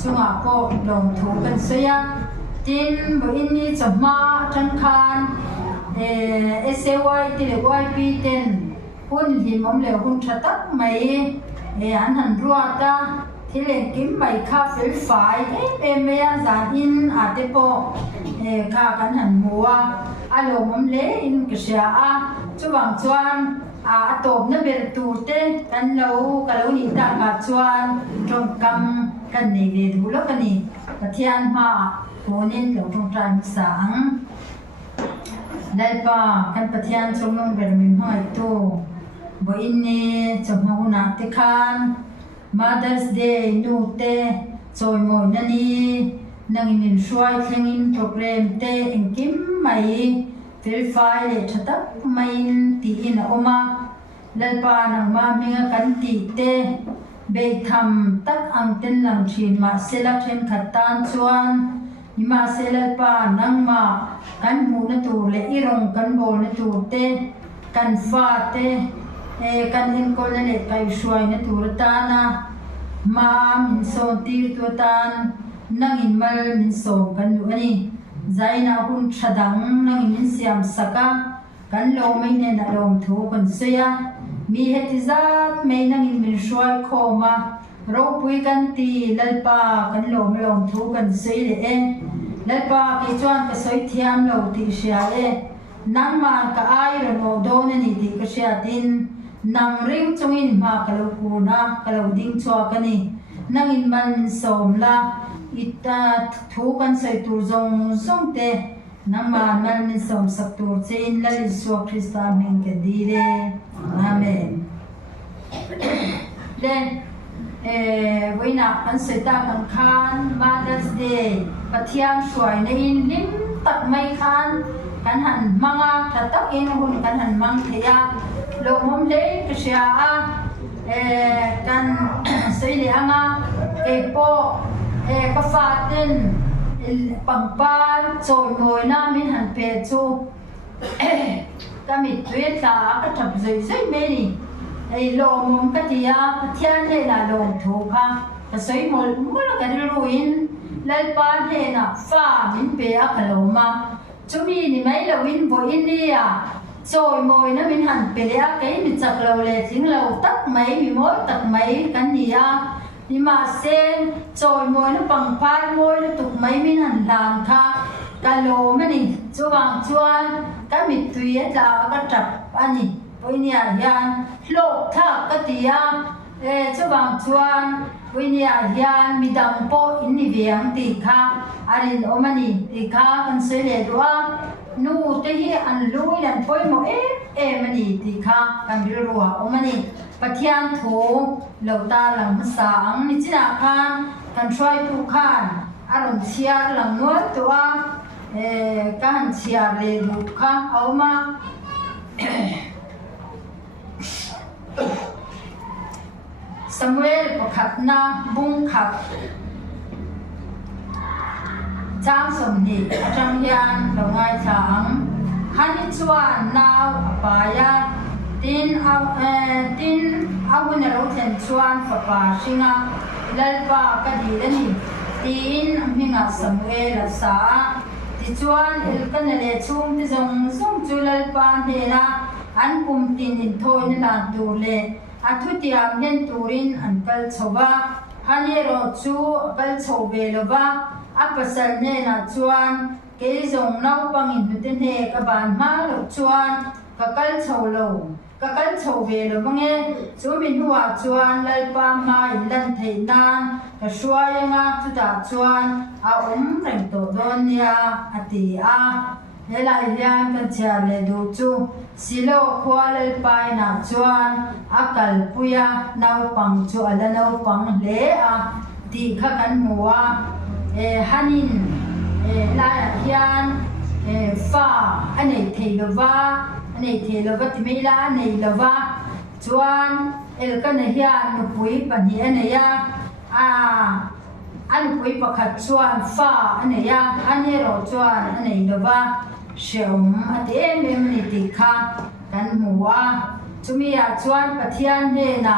chunga ko lom thu kan seya tin bo in ni chama than khan SAY ti le YP ten hun hi mom le hun thatak mai an han ro ta thì lên kiếm bài cà phê phải em bây giờ in à thế po cà cắn hẳn mua alo mắm lé in cái xe chú bằng chuan tôm nó về tủ té cắn lâu cả lâu nhị ta cả chuan trong cam cắn này về đủ lắm cái này cái thiên mà cố nên lâu trong trái sáng đây ba cắn cái thiên trong nông về mình hỏi tu bởi in trong hoa nát thế khan Mother's Day nu te choi moi nani nangin shuai thlengin program te engkim mai verify le thatak mai ti in oma lalpa nang ma minga kan ti te be tham tak ang ten lam thin ma sela then khatan chuan nima selalpa nang ma kan mu na tur le irong kan bol na tur te kan fa te kan in kol le kai shuai na tur ta na ma min son tir tu tan nangin mal min som kan lu ani zaina hun thadang nangin min siam saka kan lo mai ne na lom thu kan seya mi heti zat mai nangin min shuai khoma ro pui kan ti lalpa kan lom thu kan sei le lalpa ki chuan ka soi thiam lo ti sia nang man ka ai ro no do ne ni ti ka sia tin nang ring chungin ma kalau kuna kalau ding chua kani nangin man som la ita thu kan sai tur zong zong te nang man min som sak tur chen la Yesu Krista min ke dire amen then voina an sai ta kan khan Mother's Day pathian shuai na in lim tak mai khan kan han manga thatak in hun kan han mang theya lo mom le ke sia kan sei le anga po ka fatin pangpan choi moi na min han pe chu ka mi twe ta ka thap zai zai me ni lo mom ka tia pathian le la lo thu kha ka sei mol mol ka ri ruin lalpa he na fa min pe a ka lo ma chumi ni mai lo in bo in ni rồi mồi nó mình hẳn về đấy cái mình chặt lầu lệ chính lầu tắt mấy bị mối tắt mấy cái gì nhưng mà xem rồi mồi nó bằng phai môi nó tục mấy mình hẳn làm kha cái lồ mấy này cho bằng chuan cái mình tùy hết là cái chập anh nhỉ với nhà gian lộ thà cái tía cho bằng chuan với nhà gian mình đầm po in đi về ăn tì kha anh ôm anh tì kha con sẽ để đó nu te hi an lui dan poi mo mani ti kha kan bil ruwa o mani pathian thu lo ta lang sang ni china khan kan try tu khan aron chia lang no to kan chia le du kha au ma Samuel pakhatna bung khat Chang som ni atang hian lo ngai chang hani chuan naw apaya tin awun ro chen chuan papa singa lalpa ka di ani tin amhinga Samuel sa ti chuan el kan le chung ti zong chu lal pan he na an kum tin in thoi na la tur le a thu tiam nen turin an kal chowa hani ro chu kal chho ve lova a pasal ne na chuan ke zong nau pang in ten he ka ban ma lo chuan ka kal chho lo ka kal chho ve lo mange chu min huwa chuan lal pa ma in lan thei nan ka shwai nga chu ta chuan a reng to don ya ati a helai lian kan chia le du chu silo khwa lal pai na chuan a kal puya nau pang chu ala nau pang le a ti kha kan muwa hanin la hian fa anei thei lova anei thei lova ti mai la anei lova chuan el kan hian nu pui pan hi aneya an pui pakhat chuan fa aneya ane ro chuan anei lova shom ate me mani ti kha kan muwa chumia chuan pathian he na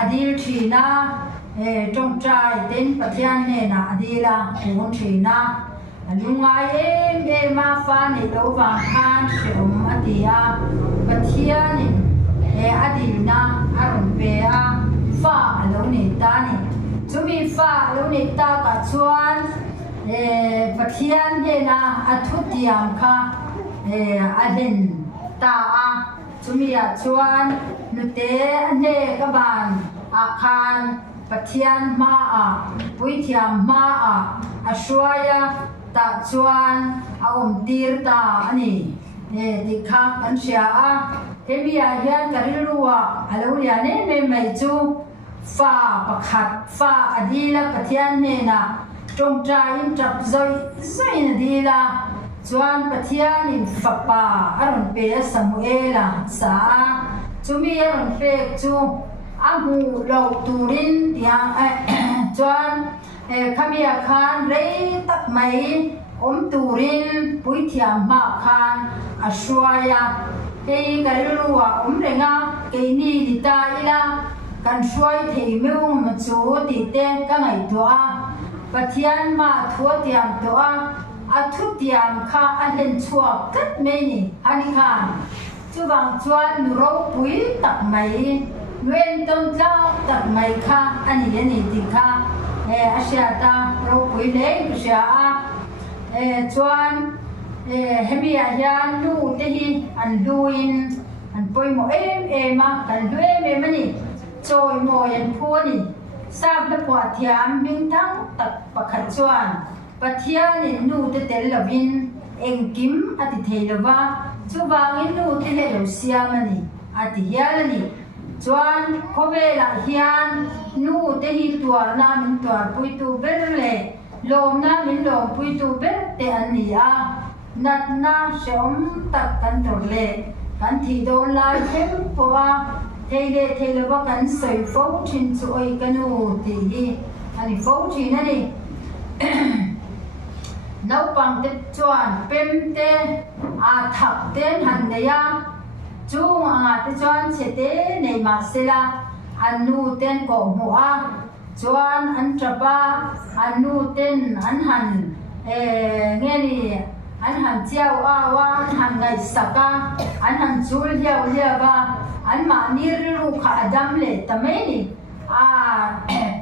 adil thina trong trai tên pathian he na adila thun thina lungai em ma fa ni lo wa khan shom atia pathian adilna aron pe a fa lo ni ta ni chumi fa lo ni ta ka chuan pathian he na athutiam kha adin ta a chumi a chuan nute ane ka ban akhan pathian ma a puithiam ma a ashwaya ta chuan a tir ta ani ti kha kan sia a hemia hian karilua alo ria ne me mai chu fa pakhat fa adila pathian ne na trong trai in trap zoi na dila chuan pathian in fapa aron pe samuela sa chumi aron pe chu amu lo turin dia chuan khamia khan rei tak mai turin puithiam ma khan ashwaya hei karilua renga keini lita ila kan shwai thei meu ma chu ti te ka ngai to a pathian ma thuatiam to a athutiam kha alen chuak kat me ni ani khan chuwang chuan ro pui tak mai wen tom tla tak mai kha ani ti kha asia ta ro pui le sia a chuan hemia hian nu te hi an luin an poimo a kan lu em ani choi mo yan phoni sab le pwa thiam ming thang tak pakhat chuan pathian in nu te tel lovin engkim ati theilova chuwang in nu te he lo siam ani ati hialani chuan khowela hian nu te hi tuar na min tuar pui tu ber le lom na min lom pui tu ber te an ni a nat na shom tak kan tor le kan thi don lai hem powa theile ba kan soi fo thin chu oi kanu ti hi ani fo thin ani nau pang te chuan pem te a thak ten han ne ya chung anga te chuan chete nei ma sela anu ten ko mu a chuan an trapa anu ten an han nge ni an han chiao a wa an han ngai saka an han chul hiao ba an ma ni ru kha adam le tamai ni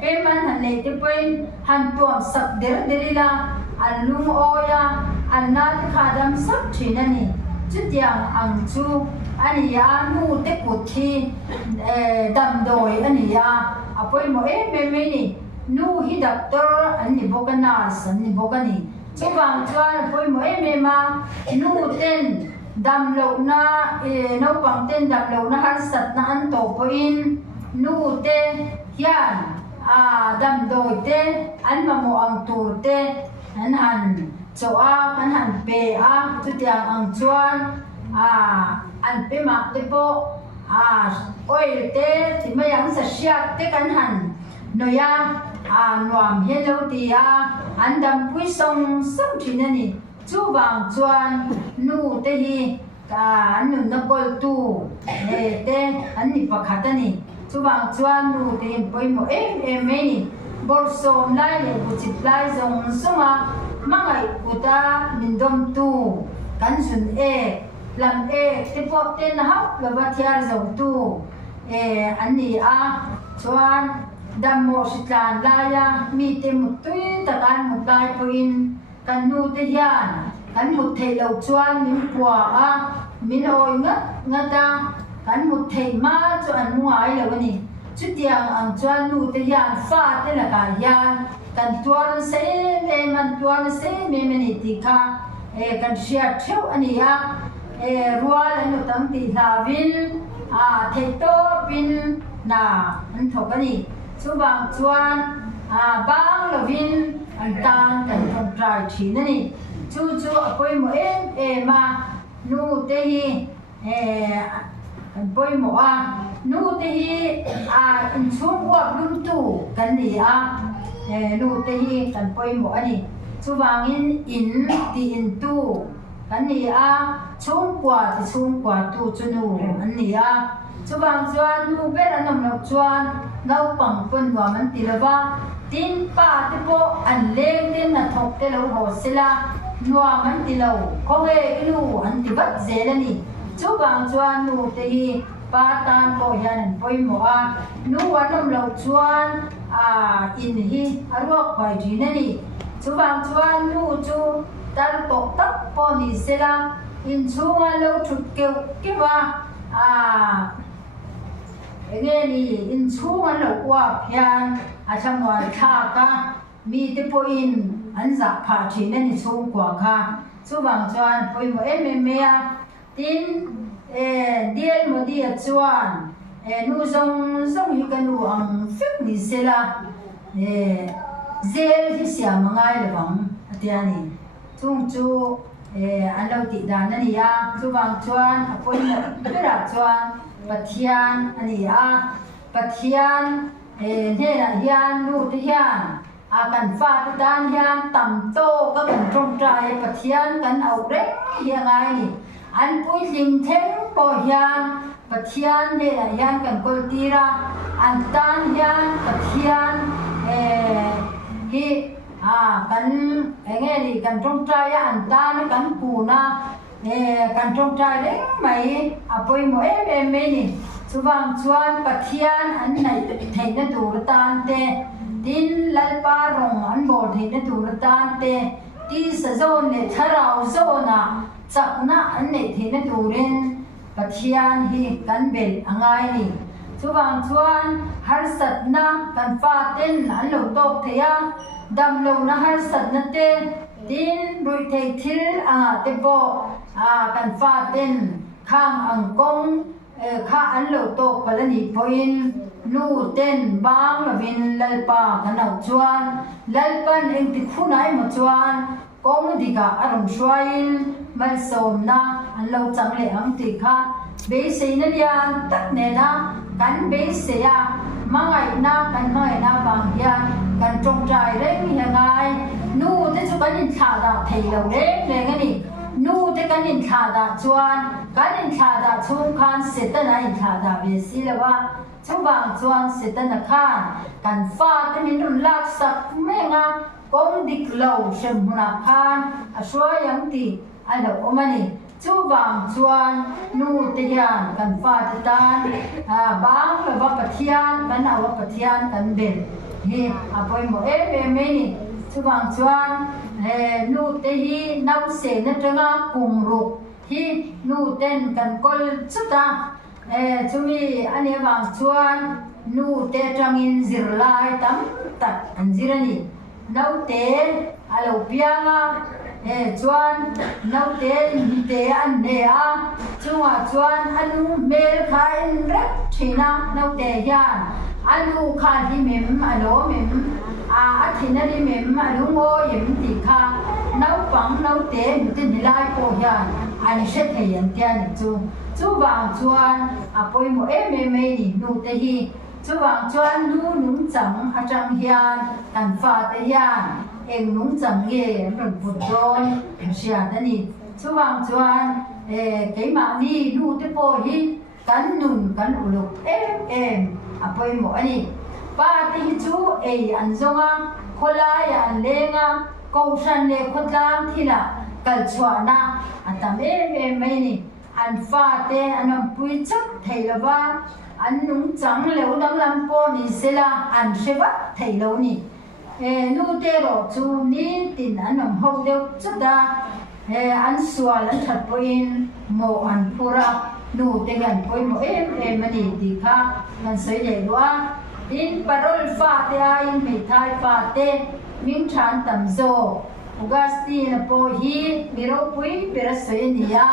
pe man han nei te poin han tuam sak derila an lung oya an nat khadam sak thinani chutiang ang chu ani ya nu te kuthi dam doi ani ya apoi mo me ni nu hi doctor an ni bokana san ni bokani chuwang chuan apoi mo me ma nu ten dam lo na no pang ten dam lo na har sat na an to poin nu te hian dam doi te an ma mo ang tur te an han choa an han pe a chutiang ang chuan an pe ma te po oil te ti mayang sa siat te kan han noya nuam hello ti an dam pui song sam thinani chuwang chuan nu te hi an nu na kol tu te an ni pakhatani chuwang chuan nu te poimo em me ni bor som lai le buchit lai zong songa mangai uta min dom tu kan sun e lam e te po ten hau la ba thiar zo tu ani a chuan dam mo sitlan la ya mi te mutui ta kan mut lai po in kan nu te hian kan mut thei lo chuan min kwa a min oi ngata kan mut thei ma chu an muai lo ni chu tiang ang chuan nu te hian fa te la ka hian kan tuan se me man tuan se me ni ti kha kan share theu ani a rual anu tam ti hlavin thei to pin na an thokani chu bang chuan bang lovin an tan kan thong trai thin ani chu apoi mo ma nu te hi kan poi mo nu te hi in chung wa lum tu kan ni nu te hi kan poi mo ani chu bangin in ti in tu kan ni chung kwa ti chung kwa tu chu nu an ni chu bang chuan nu ber anom lo chuan nau pang pon wa man ti lawa tin pa te po an leng tin na thok te lo ho sila nuwa man ti lo ko he inu an ti bat zel ani chu bang chuan nu te hi pa tan po hian an poi mo nu anom lo chuan in hi arok pai din ani chu bang chuan nu chu tar tok tak po ni sila in chunga lo thut keu kiwa nghe ni in chunga lo wa phian chamwa tha ka mi te po in an za pha thin ani chung kwa kha chu bang chuan poi mo me tin dial mo dia chuan nu zong hi kan nu ang fik ni sela zel hi sia mangai le bang atiani chung chu an lo ti dan ani chu bang chuan apoi mo bera chuan pathian ani pathian ne na hian nu te hian kan fa tan hian tam to ka kan trong trai pathian kan au rek hian ai ni an pui ling theng po hian pathian ne na hian kan kol tira an tan hian pathian hi kan nghe ni kan trong trai an tan kan pu na kan trong trai đấy mai apoi mo me ni chu bang chuan pathian an nai thei na tur tan te tin lalpa rong an bo thei na tur tan te ti sa zon ne tharau zona chakna an nei thei na turin pathian hi kan bel angai ni chu bang chuan har sat na kan fa ten an lo tok theya dam lo na har sat na te tin rui thei thil te bo kan fa ten khang ang kong kha an lo tok palani poin nu ten bang lovin lalpa kanau chuan lalpan eng ti khunai ma chuan kong diga arom shwain mal som na an lo chang le ang ti kha be sei na lian tak ne na kan be se ya mangai na bang hian kan trong trai reng hi ngai nu te chu kan in tha da thei lo le ngani nu te kan in tha da chuan kan in tha da chung khan setana in tha da be silawa chu bang chuan setana khan kan fa te min run lak sak menga kong dik lo shem huna khan ashwa yang ti alo omani chu bang chuan nu te hian kan fa te tan bang lo ba pathian kan awa pathian kan bel hi apoi mo me ni chu bang chuan nu te hi nau se na tanga kum ru hi nu ten kan kol chuta chumi ani bang chuan nu te tangin zirlai tam tak an zirani nau te alo pianga chuan nau te an ne chunga chuan anu mel khain rek thina nau te hian anu kha hi mem alo mem thina ri mem alo ngo yem ti kha nau pang nau te nu te ni lai po hian an she the yan tian chu bang chuan apoi mo me ni nu te hi chu bang chuan nu nung chang chang hian kan fa te hian eng nung chang ye ron put don sia da ni chu bang chuan ke ma ni nu te po hi kan nun kan uluk em apoi mo ani pa ti chu an zonga khola ya an lenga câu san lệ khuất lang thì là cần chọn na anh ta em mấy nè anh pha te anh làm bùi chắc thầy là ba anh nung trắng lâu đang làm po nè sẽ là anh sẽ bắt thầy lâu nè nu te rồi chú nín tin anh làm hậu đều chút đã anh xua anh thật bùin mồ anh pura nu te gần bùi mồ em mấy nè thì khác anh sẽ để loa in parol pha te in mi thai pha te minh chan tam zo Augustine po hi miro pui perasenia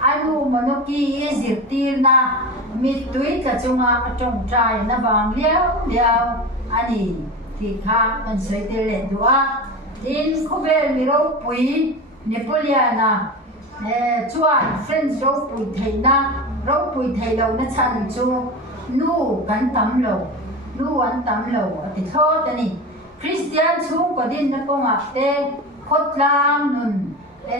anu manoki ezirtir na mitui ka chunga atong trai na wang liao ani thì kha an soi te le dua in khovel miro pui Napoleana chuan friends ro pui theina ro pui thei lo na chan chu nu kan tam lo nu an tam lo ti tho tani Christian chung có din na ko ngak te khot lang nun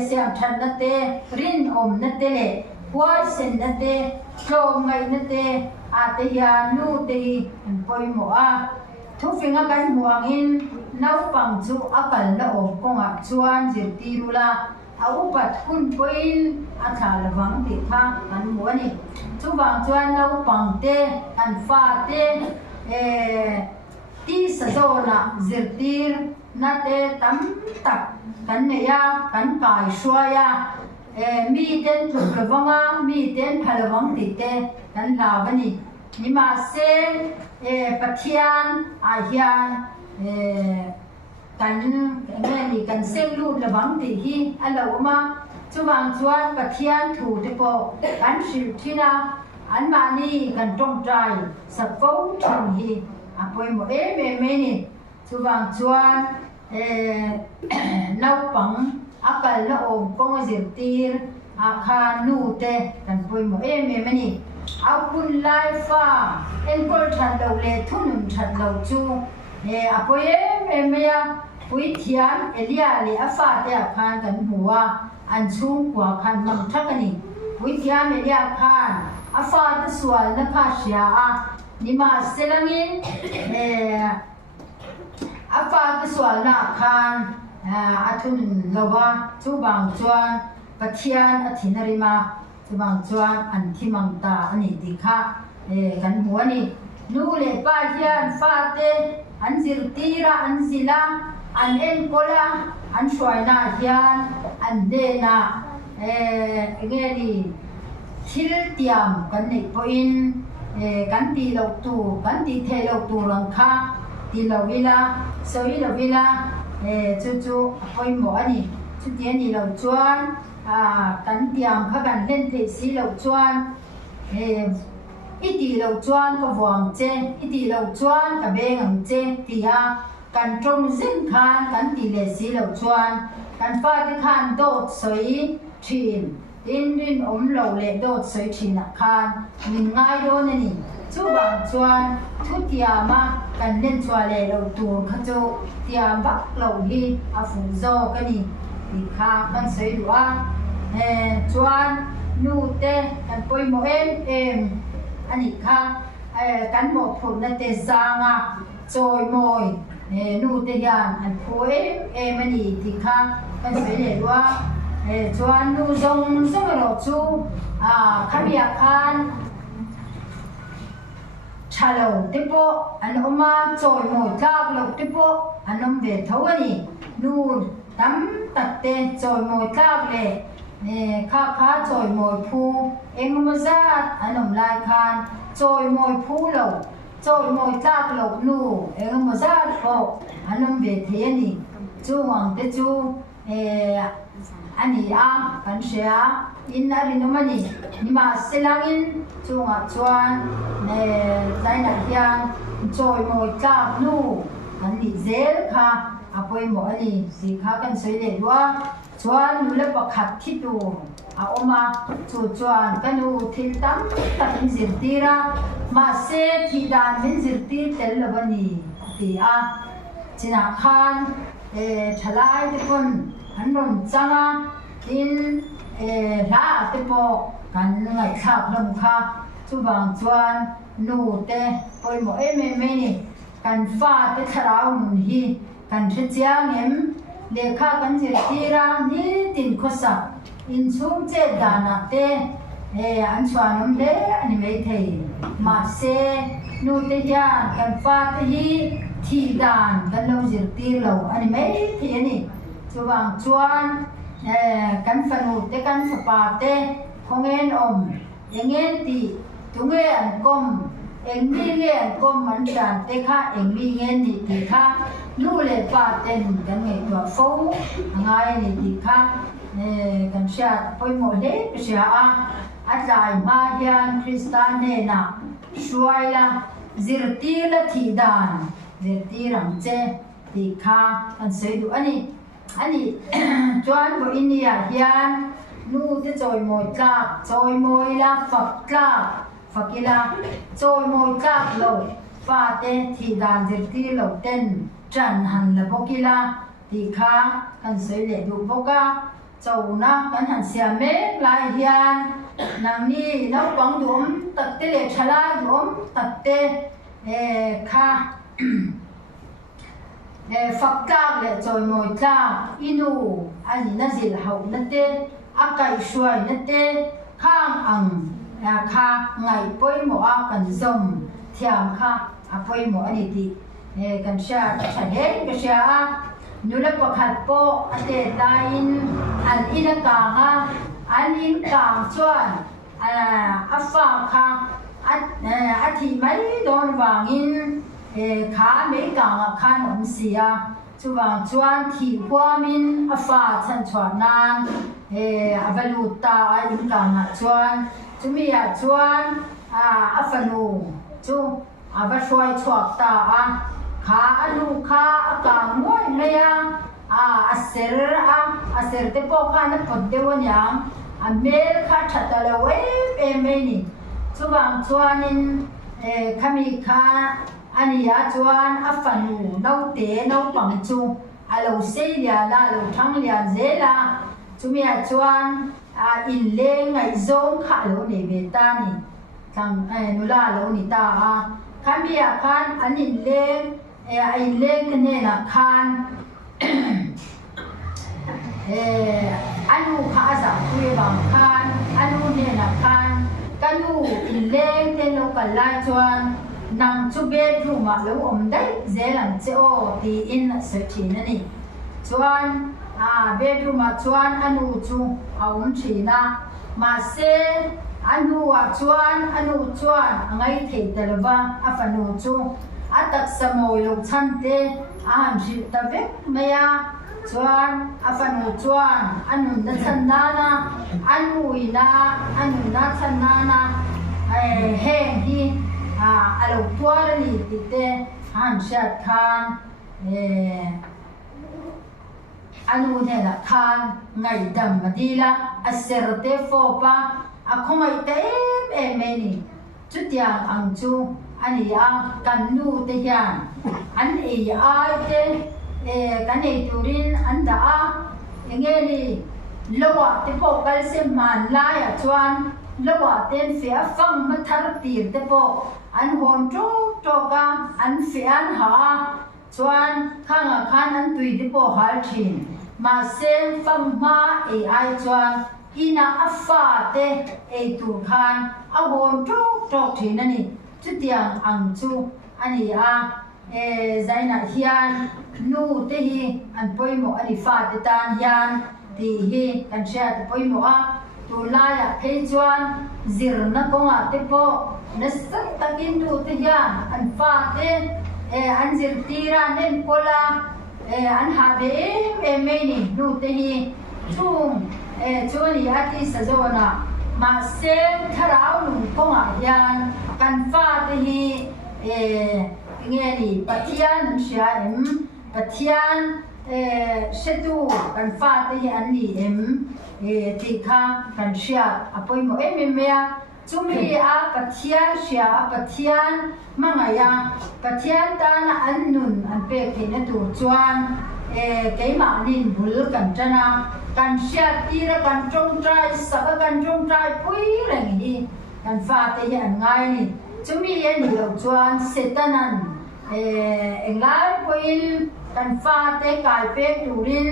siam than na te rin om na te le huai sen na te cho ngai na te a te ya nu te an poi mo a thu finga kan muang in nau pang chu akal na om ko ngak chuan zir ti rula a upat kun poin a tha lawang ti kha kan mu ani chu wang chuan nau pang te an fa te ti sa zo na zirtir na te tam tak kan ne ya kan kai shua ya mi ten thu lawanga mi ten phalawang ti te kan la bani ni ma se pathian a hian kan nge ni kan seng lu lawang ti hi alo ma chuwang chuan pathian thu te po kan sil thina an ma ni kan tong trai sa fo thung hi apoi mo me ni chuwang chuan nau pang akal na om ko zirtir akha nu te kan poi mo me ni apun lai fa en kol than lo le thunun than lo chu apoi me ya pui thiam elia le afa te akhan kan huwa an chung kwa khan mang thakani pui thiam elia khan afa ta sual na kha sia a nima selangin afa cái sual na khan athun lowa chu bang chuan pathian athinarima chu bang chuan an thimang ta ani dikha kan huani nu le pa hian fa te an zir tira an zila an en kola an shwaina hian an de na nge ni thil tiam kan nei poin kan ti lo tu kan ti the lo tu lang kha ti lo vila soi lo vila chu apoi mo ani chu ti ani lo chuan kan tiam kha kan len the si lo chuan iti lo chuan ka wang che iti lo chuan ka beng ang che ti ha kan trong zin khan kan ti le si lo chuan kan fa ti khan dot soi thin in om lo le dot soi thin khan min ngai do na ni chu bang chuan thu tiama kan len chua le lo tu kha chu tiam bak lo hi a fu zo ka ni ti kha kan soi lua chuan nu te kan poi mo em ani kha kan mo phun na te zanga choi moi nu te yan an phu em ani ti kha kan soi le lua chuan nu zong lo chu khamia khan chalo tipo an oma choi mo tlak lo tipo anom ve thawani nu tam tatte choi mo tlak le kha choi mo phu engmaza anom lai khan choi mo phu lo choi mo tlak lo nu engmaza ko anom ve theni chu wang te chu ani kan share in arinomani nima selangin chunga chuan zaina hian choi mo tlak nu kan ni zel kha apoi mo ani si kha kan soi le lua chuan nu le pakhat thi tu a oma chu chuan kanu thil tam tak in zir tira ma se thi dan min zir tir tel lawani ti a china khan thalai te pon an ron changa in la te po kan ngai thak lam kha chu bang chuan nu te poi mo em ni kan fa te tharau nun hi kan thia chiang em le kha kan je tira ni tin khosa in chung che dana te an chuanum le ani mai thei ma se nu te ya kan fa te hi thi dan kan lo jir tir lo ani mai thi ani chuwang chuan kan fanu te kan sapa te khongen engen ti tunge an kom engmi nge an kom man chan te kha engmi nge ni ti kha nu le pa ten kan nge tua fo ngai ni ti kha kan sha poi mo le sha a atlai ma hian kristan ne na shuaila zirti la thi dan zirti ram che ti kha kan sei du ani chuan bo inia hian nu te choi moi la fak tla fakila choi moi tla lo fa te thi dan zirti lo ten tran han la bokila ti kha kan sei le du boka chau na kan han sia me lai hian nang ni no pang dum tak te le thala dum tak te kha phật ca le choi moi ca inu ani na zil hau na te akai shuai na te khang ang kha ngai poi mo a kan zom thiam kha a poi mo ani ti kan sha chane ka sha nula pakhat po ate tain an ina ka ha an in ka chuan a fa kha a thi mai don wangin khá mấy càng khá nóng xìa chú vàng chuan thì qua min a pha chân chuan nan avaluta in càng chuan chú mi chuan a phanu chú va xoay chuak ta khá alu khá càng muối mấy a ser te po khá nó phật te wan yang mail khá thật là em ni chú vàng chuan in kami khá ani ya chuan a fanu no te no pang chu alo sei lia la lo thang lia zela chumia chuan in le ngai zong kha lo ne ve ta ni thang nula lo ni ta khamia khan an in le kne na khan anu kha za khuya bang khan anu ne na khan kanu in le te lo ka lai chuan nang chu bedroom a lo om dai zelan che o ti in se thina ni chuan bedroom a chuan anu chu aum thina ma se anu chuan angai thei talwa a fanu chu atak samoi lo chan te han ri ta vek maya chuan a fanu chuan anu na chan na anu na chan na heng hi alo tuar ni ti te han shat khan anu ne la khan ngai dam madila aser te fo pa a khongai te em ni chu tiang ang chu ani kan nu te hian an ai te kan ei turin an da nge ni lowa te po kal se man la ya chuan lowa ten fia fang ma thar tir te po an hon to ka an fian ha chuan khanga khan an tui te po hal thin ma sem fam ma ai chuan ina afa te tu khan a hon to thin ani chu tiang ang chu ani zaina hian nu te hi an poimo ani fa te tan hian ti hi kan sha te poimo tu laya thei chuan zir na konga te po na sat takin tu te hian an fa te an zir tira nen kola an ha be me ni nu te hi chung chuani ati sajona ma sem tharau nu konga hian kan fa te hi nghe ni pathian sha pathian setu kan fa te hi an ni ti kha kan sha apoi mo mea chumi pathian sha pathian mangaya pathian ta na an nun an pe ke na tu chuan ke ma nin bul kan chana kan sha tira kan trong trai sa kan trong trai pui reng hi kan fa te hi an ngai ni chumi ye ni lo chuan setanan engai poin kan fa te kai pe turin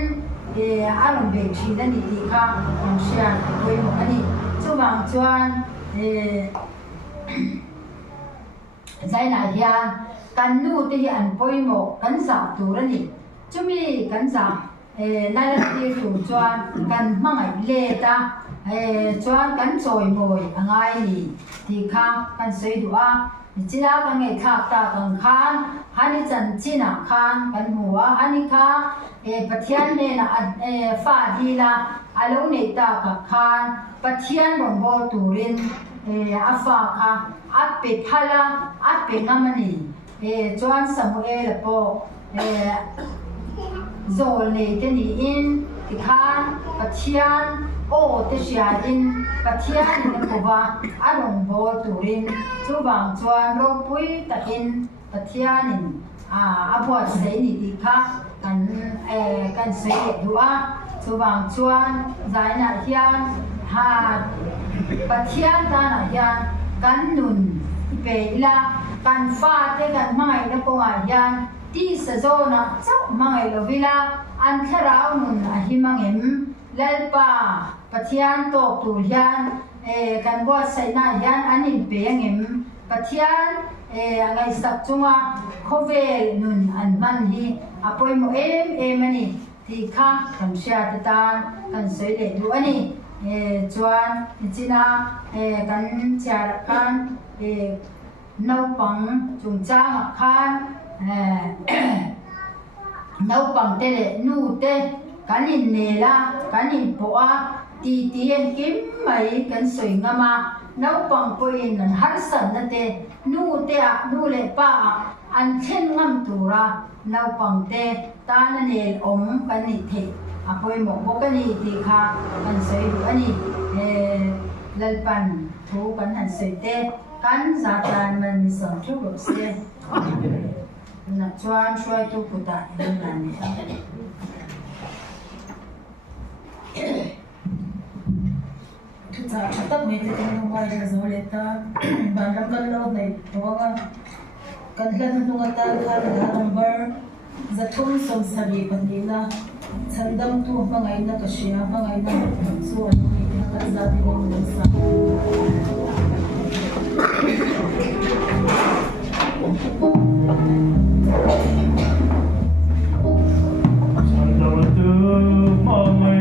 aron be thi da ni ti kha kan sia koi mo ani chu wang chuan zai na hian kan nu te hi an poi mo kan sa tu ra ni chumi kan sa na la ti tu chuan kan mangai le ta chuan kan choi moi angai ni ti kha kan sei du a chila kan nge thak ta kan khan hani chan china khan kan huwa hani kha pathian ne na fa di la alo ne ta ka khan pathian ron bo turin afa kha ape thala ape ngamani chuan samuel po zol ne te ni in ti khan pathian o te sia in pathian ne ko ba arong bo turin chu bang chuan ro pui ta in pathian in abot sei ni ti kha kan sei du a chu bang chuan zai na hian ha pathian ta na hian kan nun pe la kan fa te kan mai na ko hian ti sa zo na chau mai lo vila an tharau nun a himangem lalpa pathian to tu hian kan bo sai na hian anin pe ngem pathian ngai sak chunga khovel nun an man hi apoi mo em ani ti kha kan sia ta tan kan sei le du ani chuan china kan cha kan nau pang chung cha ma khan nau pang te le nu te kanin ne la kanin po a ti en kim mai kan soi ngama nau pang po in an har san na te nu te a nu le pa an chen ngam tura nau pang te ta na ne om kan ni the apoi mo bo kan ni ti kha kan soi du ani lalpan thu kan han soi te kan za tan man ni sam thu ro se na chuan shuai tu puta in na ni Kita tak mesti tengok mai dah zoleta, bandam kan lo nai toga, kan kan tunga tan kan number, zatum som sabi pandila, sandam tu mangai na kasya, mangai na suan ni kan zati ni musa. Sandam tu mangai